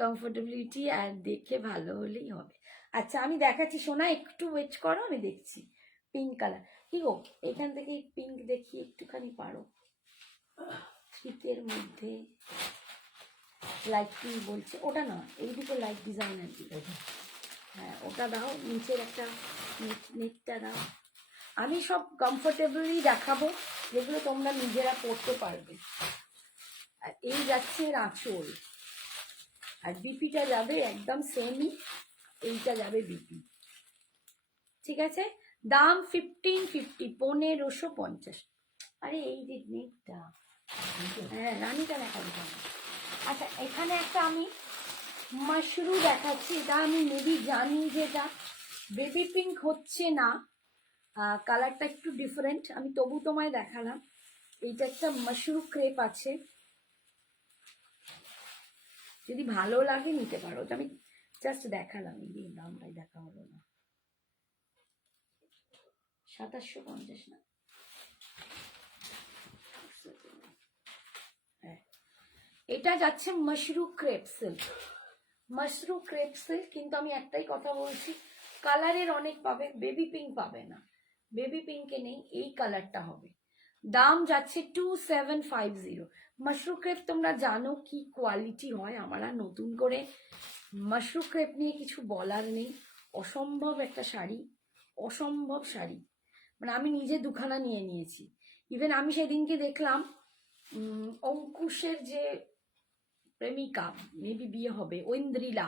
কমফোর্টেবিলিটি আর দেখে ভালো হলেই হবে। আচ্ছা, আমি দেখাচ্ছি সোনা, একটু ওয়েট করো, আমি দেখছি। পিঙ্ক কালার কি গো, এখান থেকে পিঙ্ক দেখি একটুখানি পারো, শীতের মধ্যে লাইট পিঙ্ক বলছে, ওটা না, এইদিকে লাইট ডিজাইনার দিকে, হ্যাঁ ওটা দাও, নিচের একটা নেটটা দাও। আমি সব কমফোর্টেবলি দেখাবো যেগুলো তোমরা নিজেরা পরতে পারবে। আর এই যাচ্ছে আঁচল, আর বিপিটা যাবে একদম সেমই, এইটা যাবে বিপি, ঠিক আছে? দাম 1550, 1550। আরে এই যে নেটটা, হ্যাঁ রানীটা দেখাবো। আচ্ছা, এখানে একটা আমি মাশরু দেখাচ্ছি, এটা আমি মেবি জানি যে এটা বেবি পিঙ্ক হচ্ছে না, কালারটা একটু ডিফারেন্ট, আমি তবু তোমায় দেখালাম। এইটা একটা মাশরু ক্রেপ আছে, যদি ভালো লাগে নিতে পারো, ওটা আমি জাস্ট দেখালাম, এই দামটাই দেখা হলো না, 2750 না, এটা যাচ্ছে Mashru crepe silk, Mashru crepe silk. কিন্তু আমি একটাই কথা বলছি, কালারের অনেক পাবে, বেবি পিঙ্ক পাবে না, বেবি পিঙ্কে নেই, এই কালারটা হবে। দাম যাচ্ছে 2750। মাশরু ক্রেপ তোমরা জানো কি কোয়ালিটি হয়, আমার আর নতুন করে মাশরু ক্রেপ নিয়ে কিছু বলার নেই। অসম্ভব একটা শাড়ি, অসম্ভব শাড়ি, মানে আমি নিজে দুখানা নিয়ে নিয়েছি। ইভেন আমি সেদিনকে দেখলাম অঙ্কুশের যে প্রেমিকা, মেবি বিয়ে হবে, ঐন্দ্রিলা,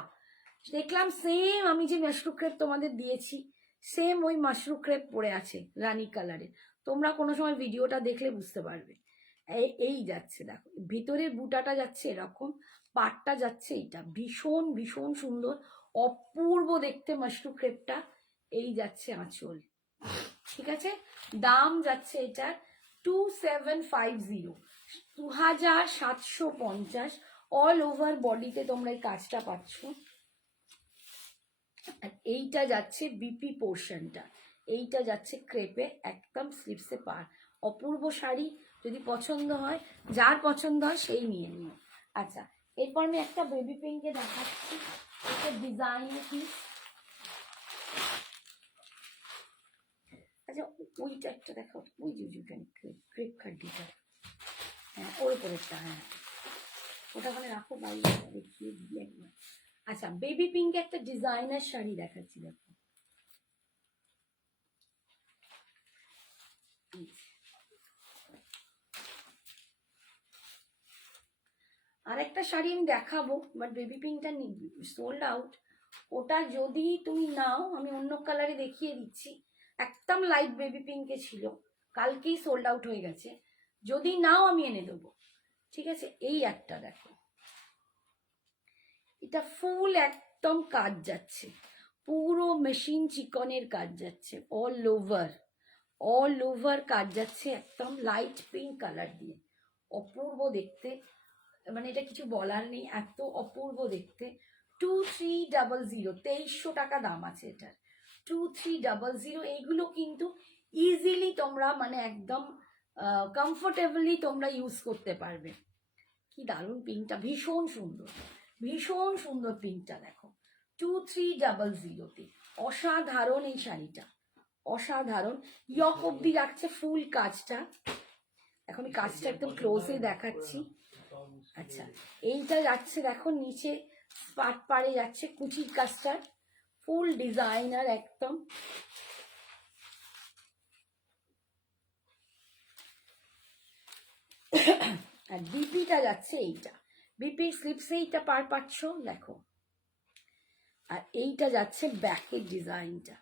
দেখলাম সেম আমি যে মাশরু ক্রেপ তোমাদের দিয়েছি, সেম ওই মাশরু ক্রেপ পরে আছে রানী কালারে। তোমরা কোনো সময় ভিডিওটা দেখলে বুঝতে পারবে। এই যাচ্ছে দেখো, ভিতরের বুটাটা যাচ্ছে এরকম, পাটটা যাচ্ছে এইটা, ভীষণ ভীষণ সুন্দর, অপূর্ব দেখতে মাশরু ক্রেপটা। এই যাচ্ছে আঁচল, ঠিক আছে? দাম যাচ্ছে এটার 2750, 2750। অল ওভার বডিতে তোমরা এই কাজটা পাচ্ছ। আর এইটা যাচ্ছে বিপি পোর্শনটা, এইটা যাচ্ছে ক্রেপে, একদম স্লিপসে পার, অপূর্ব শাড়ি। যদি পছন্দ হয়, যার পছন্দ হয় সেই নিয়ে নিও। আচ্ছা, এরপর আমি একটা বেবি পিঙ্কে দেখাচ্ছি, এটা ডিজাইন পিস। আচ্ছা ওইটা একটা দেখো, ওই যে ক্রেপ কার্ডিটা, হ্যাঁ ওর উপরেরটা, হ্যাঁ ওটা ওখানে রাখো, বাইরে দেখিয়ে দিই একবার। আচ্ছা বেবি পিঙ্কে একটা ডিজাইনার শাড়ি দেখাচ্ছি, দেখো আর একটা শাড়ি আমি দেখাবো, বাট বেবি পিঙ্কটা সোল্ড আউট। ওটা যদি তুমি নাও, আমি অন্য কালারে দেখিয়ে দিচ্ছি, একদম লাইট বেবি পিঙ্কে ছিল, কালকেই সোল্ড আউট হয়ে গেছে, যদি নাও আমি এনে দেবো, ঠিক আছে। এই একটা দেখো, এটা ফুল একদম কাজ যাচ্ছে, পুরো মেশিন চিকনের কাজ যাচ্ছে, অল ওভার কাজ যাচ্ছে, একদম লাইট পিঙ্ক কালার দিয়ে, অপূর্ব দেখতে, মানে এটা কিছু বলার নেই, এত অপূর্ব দেখতে। 2300, 2300 টাকা দাম আছে এটার, 2300। এইগুলো কিন্তু ইজিলি তোমরা মানে একদম কমফোর্টেবলি তোমরা ইউজ করতে পারবে। কি দারুণ পিঙ্কটা, ভীষণ সুন্দর, ভীষণ সুন্দর পিঙ্কটা দেখো, 2300-তে অসাধারণ এই শাড়িটা, অসাধারণ। ইয়ক অব্দি রাখছে ফুল কাজটা, এখন আমি কাজটা একদম ক্লোজে দেখাচ্ছি। আচ্ছা এইটা যাচ্ছে দেখো নিচে পাট পাড়ে যাচ্ছে কুচির কাজটা, ফুল ডিজাইনার একদম। আর বিপিটা যাচ্ছে এইটা, বিপির স্লিপসে এইটা পার পাচ্ছ দেখো, আর এইটা যাচ্ছে ব্যাকের ডিজাইনটা,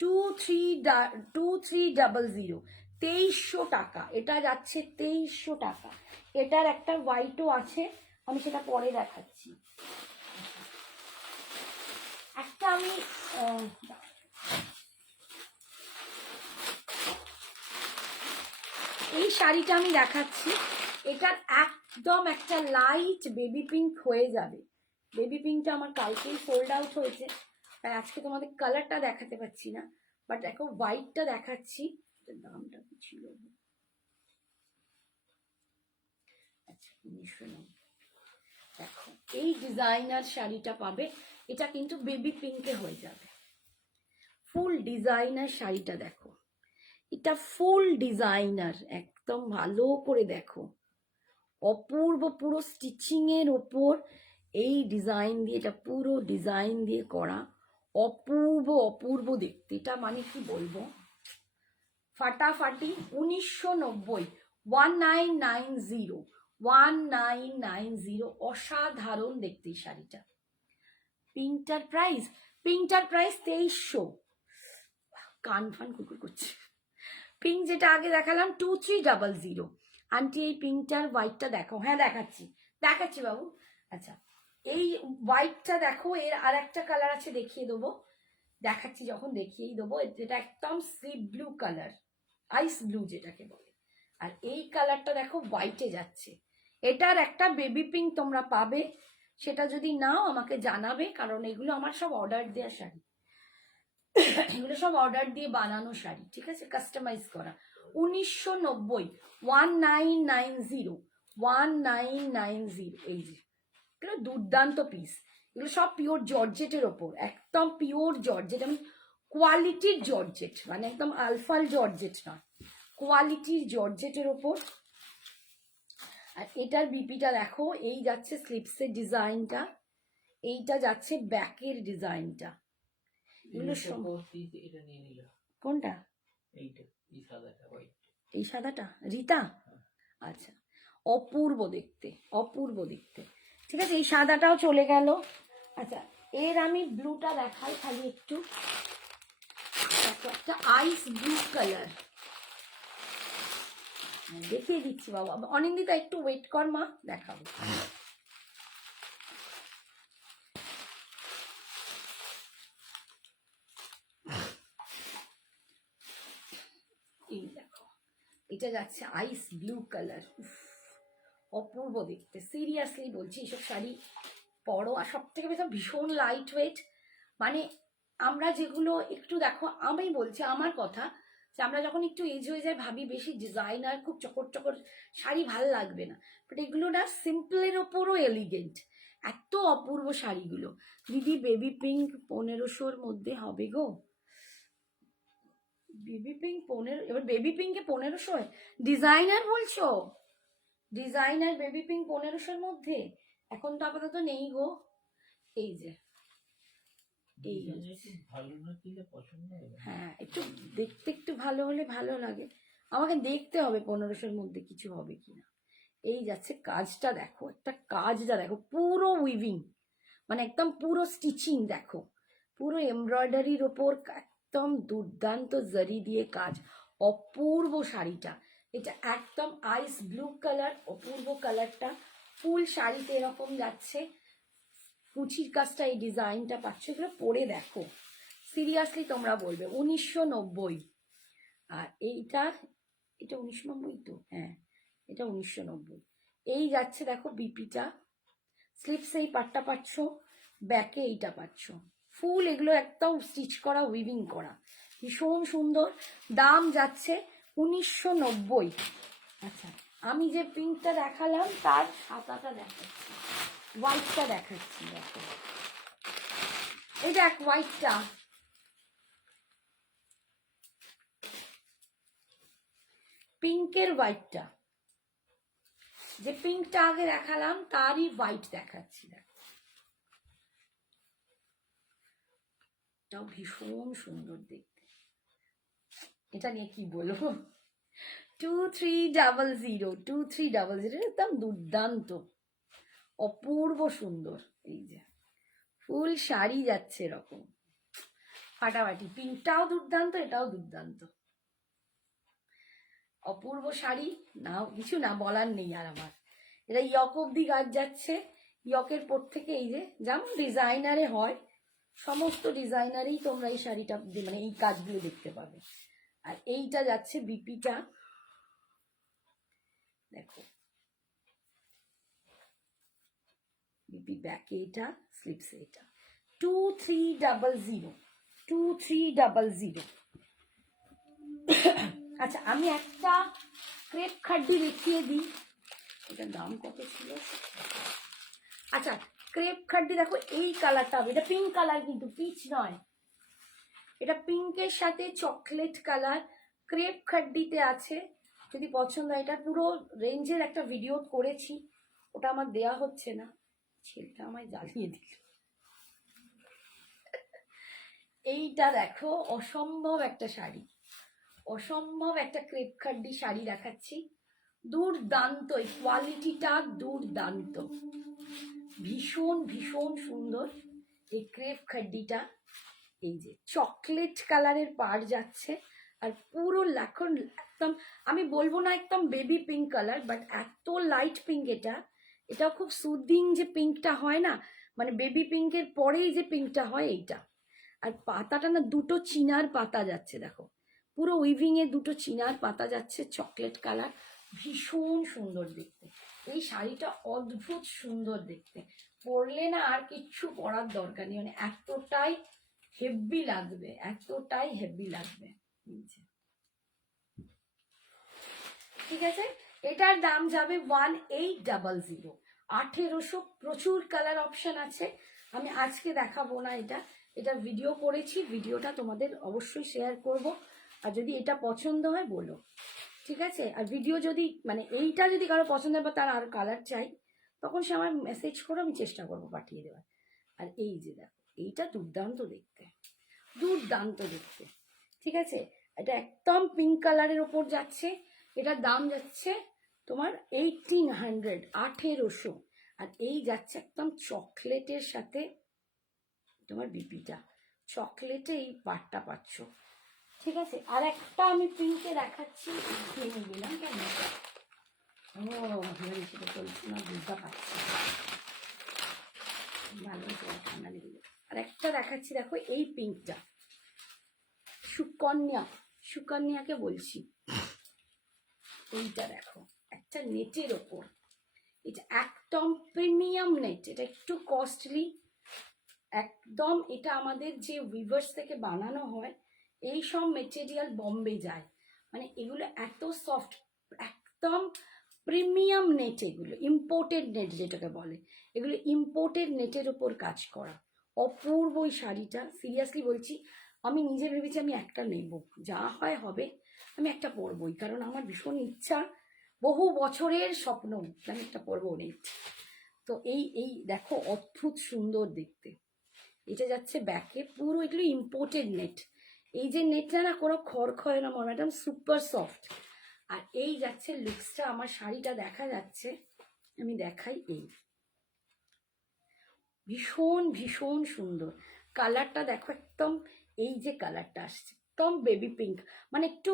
2300, 2300 টাকা, এটা যাচ্ছে 2300 টাকা। এটার একটা হোয়াইটও আছে, আমি সেটা পরে দেখাচ্ছি। একটা আমি এই শাড়িটা আমি দেখাচ্ছি, এটার একদম একটা লাইট বেবি পিঙ্ক হয়ে যাবে, বেবি পিঙ্কটা আমার কালকেই সোল্ড আউট হয়েছে, তাই আজকে তোমাদের কালারটা দেখাতে পাচ্ছি না, বাট দেখো হোয়াইটটা দেখাচ্ছি, দামটা কি ছিল, আচ্ছা 1990। দেখো এই ডিজাইনার শাড়িটা পাবে, এটা কিন্তু বেবি পিঙ্কে হয়ে যাবে, ফুল ডিজাইনার শাড়িটা দেখো, এটা ফুল ডিজাইনার একদম ভালো করে দেখো, অপূর্ব, পুরো স্টিচিং এর ওপর এই ডিজাইন দিয়ে, এটা পুরো ডিজাইন দিয়ে করা, অপূর্ব অপূর্ব দেখতে, এটা মানে কি বলবো, ফাটাফাটি। 1990, 1990, অসাধারণ দেখতে এই শাড়িটা। পিঙ্কটার প্রাইস 2300, কান ফান কুকুর করছে। পিঙ্ক যেটা আগে দেখালাম 2300, আন্টি এই পিঙ্কটার হোয়াইটটা দেখো, হ্যাঁ দেখাচ্ছি দেখাচ্ছি বাবু। আচ্ছা এই হোয়াইটটা দেখো, এর আর একটা কালার আছে দেখিয়ে দেবো, দেখাচ্ছি যখন দেখিয়েই দেবো, যেটা একদম সি ব্লু কালার, আইস ব্লু যেটাকে বলে, আর এই কালারটা দেখো হোয়াইটে যাচ্ছে, এটার একটা বেবি পিঙ্ক তোমরা পাবে, সেটা যদি নাও আমাকে জানাবে, কারণ এগুলো আমার সব অর্ডার দেওয়া শাড়ি, এগুলো সব অর্ডার দিয়ে বানানো শাড়ি, ঠিক আছে, কাস্টমাইজ করা। 1990, 1990, এই যে এগুলো দুর্দান্ত পিস, এগুলো সব পিওর জর্জেটের ওপর, একদম পিওর জর্জেট, আমি কোয়ালিটির জর্জেট, মানে একদম আলফাল জর্জেট নয়, কোয়ালিটির জর্জেটের ওপর। আর এটার বিপিটা দেখো, এই যাচ্ছে স্লিপসের ডিজাইনটা, এইটা যাচ্ছে ব্যাকের ডিজাইনটা, কোনটা, এই সাদাটা রিতা, আচ্ছা অপূর্ব দেখতে, অপূর্ব দেখতে, ঠিক আছে, এই সাদাটাও চলে গেল। আচ্ছা এর আমি ব্লুটা দেখাই খালি একটু, একটা আইস ব্লু কালার দেখিয়ে দিচ্ছি বাবা, অনিন্দিতা একটু ওয়েট কর মা, দেখাবো। এই দেখো, এটা যাচ্ছে আইস ব্লু কালার, অপূর্ব দেখতে, সিরিয়াসলি বলছি, এইসব শাড়ি পরো, আর সব থেকে বেশি ভীষণ লাইট ওয়েট, মানে আমরা যেগুলো একটু দেখো, আমি বলছি আমার কথা, যে আমরা যখন একটু এজ হয়ে যায় ভাবি বেশি ডিজাইনার খুব চকর চকর শাড়ি ভাল লাগবে না, বাট এগুলো না সিম্পলের ওপরও এলিগেন্ট, এত অপূর্ব শাড়িগুলো। দিদি বেবি পিঙ্ক 1500-র মধ্যে হবে গো? বেবি পিঙ্ক 15, এবার বেবি পিঙ্কে 1500? ডিজাইনার বলছো? ডিজাইনার বেবি পিঙ্ক 1500-র মধ্যে এখন তো আপাতত নেই গো। এই যে এই ভালো না কিনলে পছন্দ হবে। হ্যাঁ, একটু দেখতে একটু ভালো হলে ভালো লাগে। আমাকে দেখতে হবে 1500-র মধ্যে কিছু হবে কিনা। এই যাচ্ছে, কাজটা দেখো, একটা কাজটা দেখো, পুরো উইভিং, মানে একদম পুরো স্টিচিং দেখো, পুরো এমব্রয়ডারির ওপর একদম দুর্দান্ত জরি দিয়ে কাজ, অপূর্ব শাড়িটা। এটা একদম আইস ব্লু কালার, অপূর্ব কালারটা, ফুল শাড়িতে এরকম যাচ্ছে, কুচির কাজটা, এই ডিজাইনটা পাচ্ছ, এগুলো পরে দেখো, সিরিয়াসলি তোমরা বলবে 1990। আর এইটা, এটা 1990 তো, হ্যাঁ এটা 1990। এই যাচ্ছে দেখো বিপিটা, স্লিপস এই পাটটা পাচ্ছ, ব্যাকে এইটা পাচ্ছ, ফুল এগুলো একদম স্টিচ করা, উইভিং করা, ভীষণ সুন্দর। দাম যাচ্ছে 1990। আচ্ছা, আমি যে পিঙ্কটা দেখালাম তার সাদাটা দেখাচ্ছি, হোয়াইটটা দেখাচ্ছি, দেখো এই দেখ হোয়াইটটা, পিঙ্কের হোয়াইটটা, যে পিঙ্কটা আগে দেখালাম তারই হোয়াইট দেখাচ্ছি, দেখো এটাও ভীষণ সুন্দর দেখতে। এটা নিয়ে কি বলবো, 2300, 2300 একদম দুর্দান্ত, অপূর্ব সুন্দর। এই যে ফুল শাড়ি যাচ্ছে এরকম ফাটাফাটি, পিঙ্কটাও দুর্দান্ত, এটাও দুর্দান্ত, অপূর্ব শাড়ি, না কিছু না বলার নেই আর আমার। এটা ইয়ক অব্দি কাজ যাচ্ছে, ইয়কের পর থেকে এই যে যেমন ডিজাইনারে হয়, সমস্ত ডিজাইনারেই তোমরা এই শাড়িটা মানে এই কাজগুলো দেখতে পাবে। আর এইটা যাচ্ছে বিপিটা, দেখো বিপি ব্যাকে এটা, স্লিপসে এটা, 2300, 2300। আচ্ছা, আমি একটা ক্রেপ খাড্ডি দেখিয়ে দিই, এটার দাম কত ছিল। আচ্ছা, ক্রেপ খাড্ডি দেখো, এই কালারটা হবে, এটা পিঙ্ক কালার কিন্তু পিচ নয়, এটা পিঙ্কের সাথে চকলেট কালার, ক্রেপ খাড্ডিতে আছে। যদি পছন্দ হয়, এটা পুরো রেঞ্জের একটা ভিডিও করেছি, ওটা আমার দেয়া হচ্ছে না, ছেলেটা আমায় জ্বালিয়ে দিল। এইটা দেখো, অসম্ভব একটা শাড়ি, অসম্ভব একটা ক্রেপ খাড্ডি শাড়ি দেখাচ্ছি, দুর্দান্ত, এই কোয়ালিটিটা দুর্দান্ত, ভীষণ ভীষণ সুন্দর এই ক্রেপ খাড্ডিটা। এই যে চকলেট কালারের পাড় যাচ্ছে, আর পুরো এখন একদম, আমি বলবো না একদম বেবি পিঙ্ক কালার, বাট এত লাইট পিঙ্ক, এটাও খুব সুদিং যে পিঙ্কটা হয় না, মানে বেবি পিঙ্কের পরেই যে পিঙ্কটা হয় এইটা। আর পাতাটা না দুটো চিনার পাতা যাচ্ছে, দেখো পুরো উইভিং এ দুটো চিনার পাতা যাচ্ছে, চকলেট কালার, ভীষণ সুন্দর দেখতে। এই শাড়িটা অদ্ভুত সুন্দর দেখতে, পরলে না আর কিচ্ছু পরার দরকার নেই, মানে এতটাই হেভি লাগবে, এতটাই হেভি লাগবে। ঠিক আছে, এটার দাম যাবে 1800, 1800। প্রচুর কালার অপশন আছে, আমি আজকে দেখাবো না এটা, এটা ভিডিও করেছি, ভিডিওটা তোমাদের অবশ্যই শেয়ার করব। আর যদি এটা পছন্দ হয় বলো, ঠিক আছে। আর ভিডিও যদি মানে এইটা যদি কারো পছন্দ হয় বা তার আর কালার চাই, তখন সে আমার মেসেজ করে আমি চেষ্টা করবো পাঠিয়ে দেওয়ার। আর এই যে দেখো, এইটা দুর্দান্ত দেখতে, দুর্দান্ত দেখতে, ঠিক আছে। এটা একদম পিঙ্ক কালারের ওপর যাচ্ছে, এটার দাম যাচ্ছে তোমার 1800, 1800। আর এই যাচ্ছে একদম চকলেটের সাথে, তোমার বিপিটা চকলেটে এই পাটটা পাচ্ছ, ঠিক আছে। আর একটা আমি পিঙ্কে দেখাচ্ছি, ভেঙে গেলাম কেন, ও সেটা চলছে না, বুঝতে পারছি, ভালো ঠান্ডা লেগে গেল। আর একটা দেখাচ্ছি, দেখো এই পিঙ্কটা, সুকন্যা, সুকন্যাকে বলছি, এইটা দেখো একটা নেটের ওপর, এটা একদম প্রিমিয়াম নেট, এটা একটু কস্টলি একদম, এটা আমাদের যে উইভার্স থেকে বানানো হয়, এই সব মেটেরিয়াল বম্বে যায়, মানে এগুলো এত সফট, একদম প্রিমিয়াম নেট, এগুলো ইম্পোর্টেড নেট যেটাকে বলে, এগুলো ইম্পোর্টেড নেটের ওপর কাজ করা। অপূর্ব এই শাড়িটা, সিরিয়াসলি বলছি, আমি নিজে ভেবেছি আমি একটা নেব, যা হয় হবে, আমি একটা পরবই, কারণ আমার ভীষণ ইচ্ছা, বহু বছরের স্বপ্ন যে আমি একটা পরবো নেট। তো এই এই দেখো অদ্ভুত সুন্দর দেখতে, এটা যাচ্ছে ব্যাকে, পুরো এগুলো ইম্পোর্টেড নেট। এই যে নেটটা না কোনো খড়খড়ে না ম্যাডাম, সুপার সফট। আর এই যাচ্ছে লুকসটা, আমার শাড়িটা দেখা যাচ্ছে, আমি দেখাই, এই ভীষণ ভীষণ সুন্দর কালারটা দেখো, একদম এই যে কালারটা আসছে একদম বেবি পিঙ্ক, মানে একটু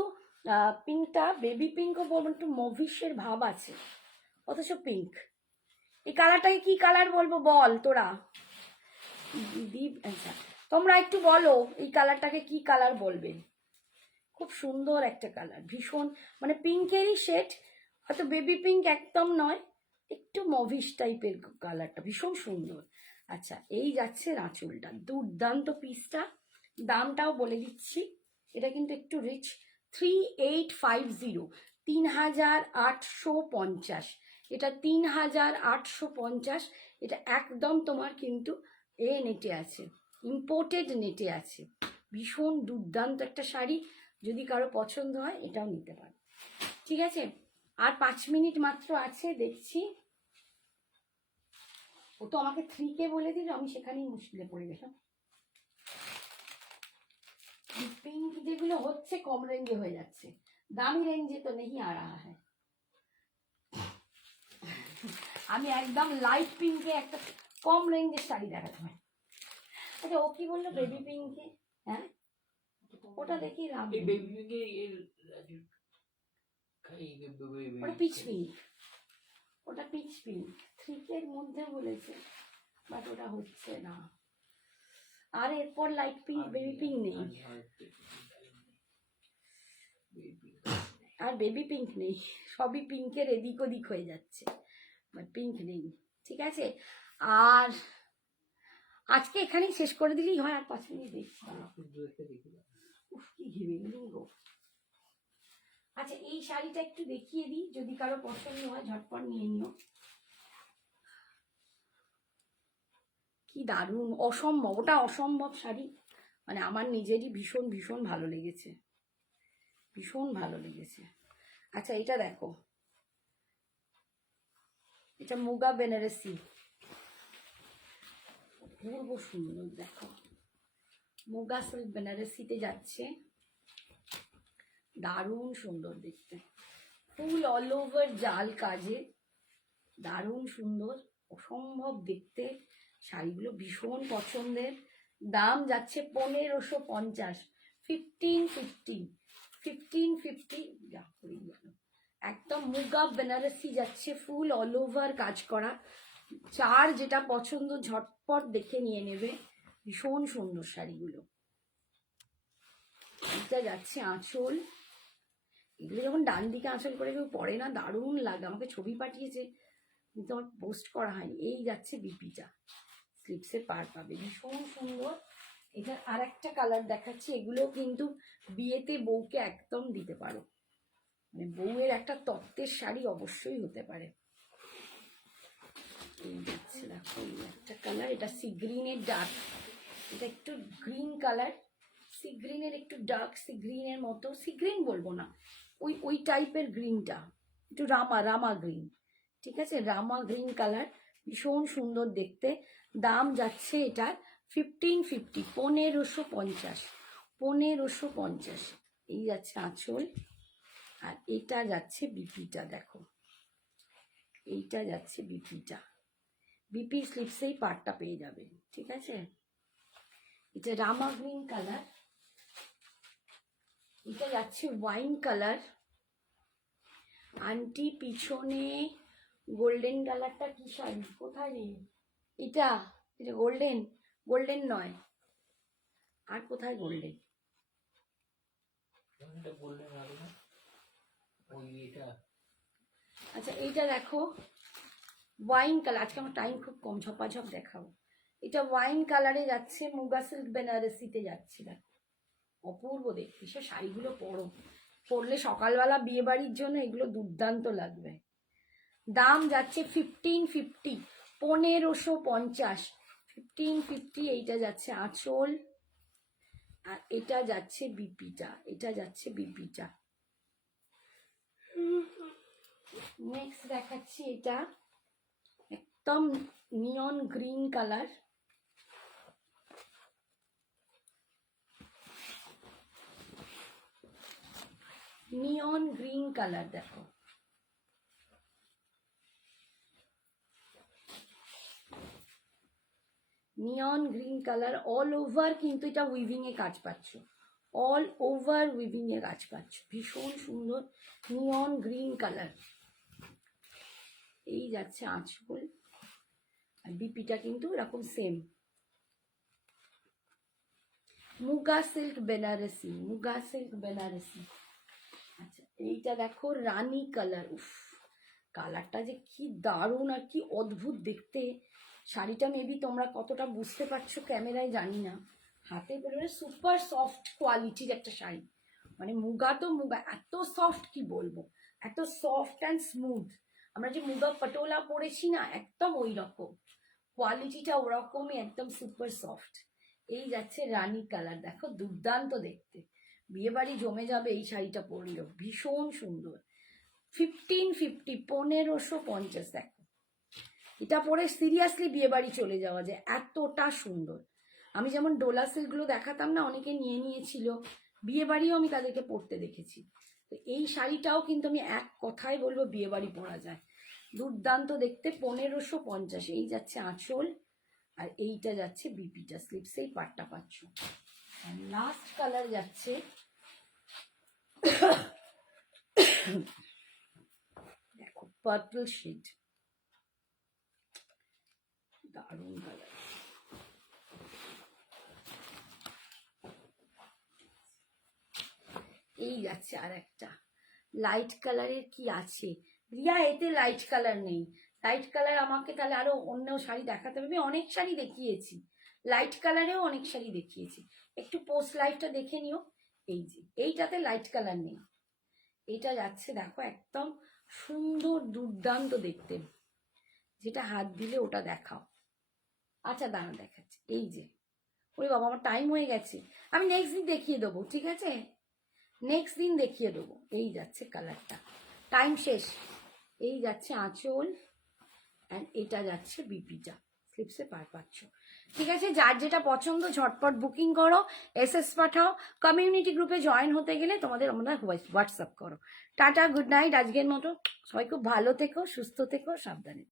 পিঙ্কটা বেবি পিঙ্কও বলবো, একটু মভিশের ভাব আছে, অথচ পিঙ্ক। এই কালারটাকে কি কালার বলবো বল তোরা, দীপ, আচ্ছা তোমরা একটু বলো এই কালারটাকে কি কালার বলবে। খুব সুন্দর একটা কালার, ভীষণ মানে পিঙ্কেরই শেড, হয়তো বেবি পিঙ্ক একদম নয়, একটু মভিশ টাইপের কালারটা, ভীষণ সুন্দর। আচ্ছা এই যাচ্ছে আঁচলটা, দুর্দান্ত পিসটা, দামটাও বলে দিচ্ছি, এটা কিন্তু একটু রিচ, 3850, 3850, এটা 3850, এটা একদম তোমার কিন্তু নেটে আছে, ইম্পোর্টেড নেটে আছে, ভীষণ দুর্দান্ত একটা শাড়ি, যদি কারো পছন্দ হয় এটাও নিতে পারো। ঠিক আছে, আর 5 মিনিট মাত্র আছে, দেখছি। ও তো আমাকে 3K বলে দিল, আমি সেখানেই মুশকিলে পড়ে গেলাম। পিঙ্ক যেগুলো হচ্ছে কম রেঞ্জে হয়ে যাচ্ছে, দামি রেঞ্জে তো নেই আ রাহা হ্যায়। আমি একদম লাইট পিঙ্কে একটা কম রেঞ্জের শাড়ি দেখাতে পারি। আচ্ছা ও কি বললো বেবি পিঙ্কে, হ্যাঁ ওটা দেখি লাভ এই নেই। বেবি পিঙ্কে ওটা পিচ পিঙ্ক, ওটা পিচ পিঙ্ক, 3K এর মধ্যে বলেছে, বাট ওটা হচ্ছে না। আর এরপর লাইট পিঙ্ক বেবি পিঙ্ক নেই, আর বেবি পিঙ্ক নেই, সবই পিঙ্কের এদিক ওদিক হয়ে যাচ্ছে, বাট পিঙ্ক নেই। ঠিক আছে, আর আজকে এখানেই শেষ করে দিলেই হয়, আর 5 মিনিট দেখছি। উফ কি ঘিরে গেলুম গো। আচ্ছা এই শাড়িটা একটু দেখিয়ে দিই, যদি কারো পছন্দ হয় ঝটপট নিয়ে নিও। কি দারুণ, অসম্ভব, ওটা অসম্ভব শাড়ি, মানে আমার নিজেরই ভীষণ ভীষণ ভালো লেগেছে, ভীষণ ভালো লেগেছে। আচ্ছা এটা দেখো, এটা মুগা বেনারসি, অপূর্ব সুন্দর, দেখো মুগা সিল্ক বেনারসিতে যাচ্ছে, দারুণ সুন্দর দেখতে, ফুল অল ওভার জাল কাজে, দারুণ সুন্দর, অসম্ভব দেখতে, শাড়িগুলো ভীষণ পছন্দের। দাম যাচ্ছে 1550, 1550 যা করেই গেল, একদম মুগা বেনারসি যাচ্ছে, ফুল অল ওভার কাজ করা, যার যেটা পছন্দ ঝটপট দেখে নিয়ে নেবে, ভীষণ সুন্দর শাড়িগুলো। এটা যাচ্ছে আঁচল, এগুলো যখন ডান দিকে আঁচল করে কেউ পরে না, দারুণ লাগে, আমাকে ছবি পাঠিয়েছে কিন্তু আমার পোস্ট করা হয়নি। এই যাচ্ছে বিপিটা, স্লিপসের পার পাবে, ভীষণ সুন্দর। এটা আর একটা কালার দেখাচ্ছি, এগুলো কিন্তু বিয়েতে বউকে একদম দিতে পারো, মানে বউয়ের একটা তত্ত্বের শাড়ি অবশ্যই হতে পারে। এই যাচ্ছে দেখো, এই একটা কালার, এটা সি গ্রিনের ডার্ক, এটা একটু গ্রিন কালার, সি গ্রিনের একটু ডার্ক সি গ্রিনের মতো, সি গ্রিন বলবো না, ওই ওই টাইপের গ্রিনটা, একটু রামা রামা গ্রিন। ঠিক আছে, রামা গ্রিন কালার, ভীষণ সুন্দর দেখতে। দাম যাচ্ছে এটার 1550, 1550, 1550। এই যাচ্ছে আঁচল, আর এটা যাচ্ছে বিপিটা, দেখো এইটা যাচ্ছে বিপিটা, বিপি স্লিপসেই পার্টটা পেয়ে যাবে। ঠিক আছে, এটা রামা গ্রিন কালার, এটা যাচ্ছে ওয়াইন কালার, আন্টি পিছনে গোল্ডেন কালারটা কি শাড়ি, কোথায় রে, এটা এটা গোল্ডেন, গোল্ডেন নয়, আর কোথায় গোল্ডেন, আচ্ছা এইটা দেখো ওয়াইন কালার, আজকে আমার টাইম খুব কম, ঝপাঝপ দেখাবো। এটা ওয়াইন কালারে যাচ্ছে, মুগা সিল্ক বেনারসিতে যাচ্ছে, দেখো অপূর্ব দেখতে। সে শাড়িগুলো পরলে সকালবেলা বিয়ে বাড়ির জন্য এগুলো দুর্দান্ত লাগবে। দাম যাচ্ছে 1550, 1550, 1550। এইটা যাচ্ছে আঁচল, আর এটা যাচ্ছে বিপিটা, এটা যাচ্ছে বিপিটা। নেক্সট দেখাচ্ছি এটা একদম neon green colour, neon green colour. দেখো neon green colour, all over কিন্তু এটা উইভিং এ কাজ পাচ্ছ, অল ওভার উইভিং এ কাজ পাচ্ছ, ভীষণ সুন্দর নিয়ন গ্রিন কালার। এই যাচ্ছে আঁচল, আর বিপিটা কিন্তু এরকম same. Muga silk Banarasi, muga silk Banarasi. আচ্ছা এইটা দেখো রানী কালার। উফ, কালারটা যে কি দারুণ আর কি অদ্ভুত দেখতে। শাড়িটা মেবি তোমরা কতটা বুঝতে পারছো ক্যামেরায় জানি না, হাতে বেরোলে সুপার সফট কোয়ালিটির একটা শাড়ি। মানে মুগা তো মুগা, এত সফট কি বলবো, এত সফট অ্যান্ড স্মুথ। আমরা যে মুগা পটোলা পরেছি না, একদম ওই রকম কোয়ালিটিটা, ওরকমই একদম সুপার সফট। এই যাচ্ছে রানী কালার, দেখো দুর্দান্ত দেখতে, বিয়ে বাড়ি জমে যাবে এই শাড়িটা পরলেও, ভীষণ সুন্দর। 1550, 1550। দেখো এটা পরে সিরিয়াসলি বিয়ে বাড়ি চলে যাওয়া যায়, এতটা সুন্দর। আমি যেমন ডোলা সিল্কগুলো দেখাতাম না, অনেকে নিয়ে নিয়েছিল, বিয়ে বাড়িও আমি তাদেরকে পরতে দেখেছি। তো এই শাড়িটাও কিন্তু আমি এক কথায় বলবো বিয়ে বাড়ি পরা যায়, দুর্দান্ত দেখতে। 1550। এই যাচ্ছে আঁচল, আর এইটা যাচ্ছে বিপিটা, স্লিপসেই পাটটা পাচ্ছ। আর লাস্ট কালার যাচ্ছে দেখো পার্পল শেড, দারুণ কালার। এই যাচ্ছে আর একটা লাইট কালারের, কি আছে রিয়া এতে লাইট কালার নেই। লাইট কালার আমাকে তাহলে আরো অন্য শাড়ি দেখাতে হবে, অনেক শাড়ি দেখিয়েছি, লাইট কালারেও অনেক শাড়ি দেখিয়েছি, একটু পোস্ট লাইটটা দেখে নিও। এই যে এইটাতে লাইট কালার নেই, এটা যাচ্ছে দেখো একদম সুন্দর দুর্দান্ত দেখতে, যেটা হাত দিলে ওটা দেখাও। আচ্ছা দাঁড়া দেখাচ্ছি, এই যে, ওরে বাবা আমার টাইম হয়ে গেছে, আমি নেক্সট দিন দেখিয়ে দেবো, ঠিক আছে, নেক্সট দিন দেখিয়ে দেবো। এই যাচ্ছে কালারটা, টাইম শেষ। এই যাচ্ছে আঁচল, অ্যান্ড এটা যাচ্ছে বিপিটা, স্লিপসে পাচ্ছ। ঠিক আছে, যার যেটা পছন্দ ঝটপট বুকিং করো, এসএস পাঠাও, কমিউনিটি গ্রুপে জয়েন হতে গেলে তোমাদের আমরা হোয়াটসঅ্যাপ করো। টাটা, গুড নাইট, আজকের মতো সবাই খুব ভালো থেকো, সুস্থ থেকো, সাবধানে।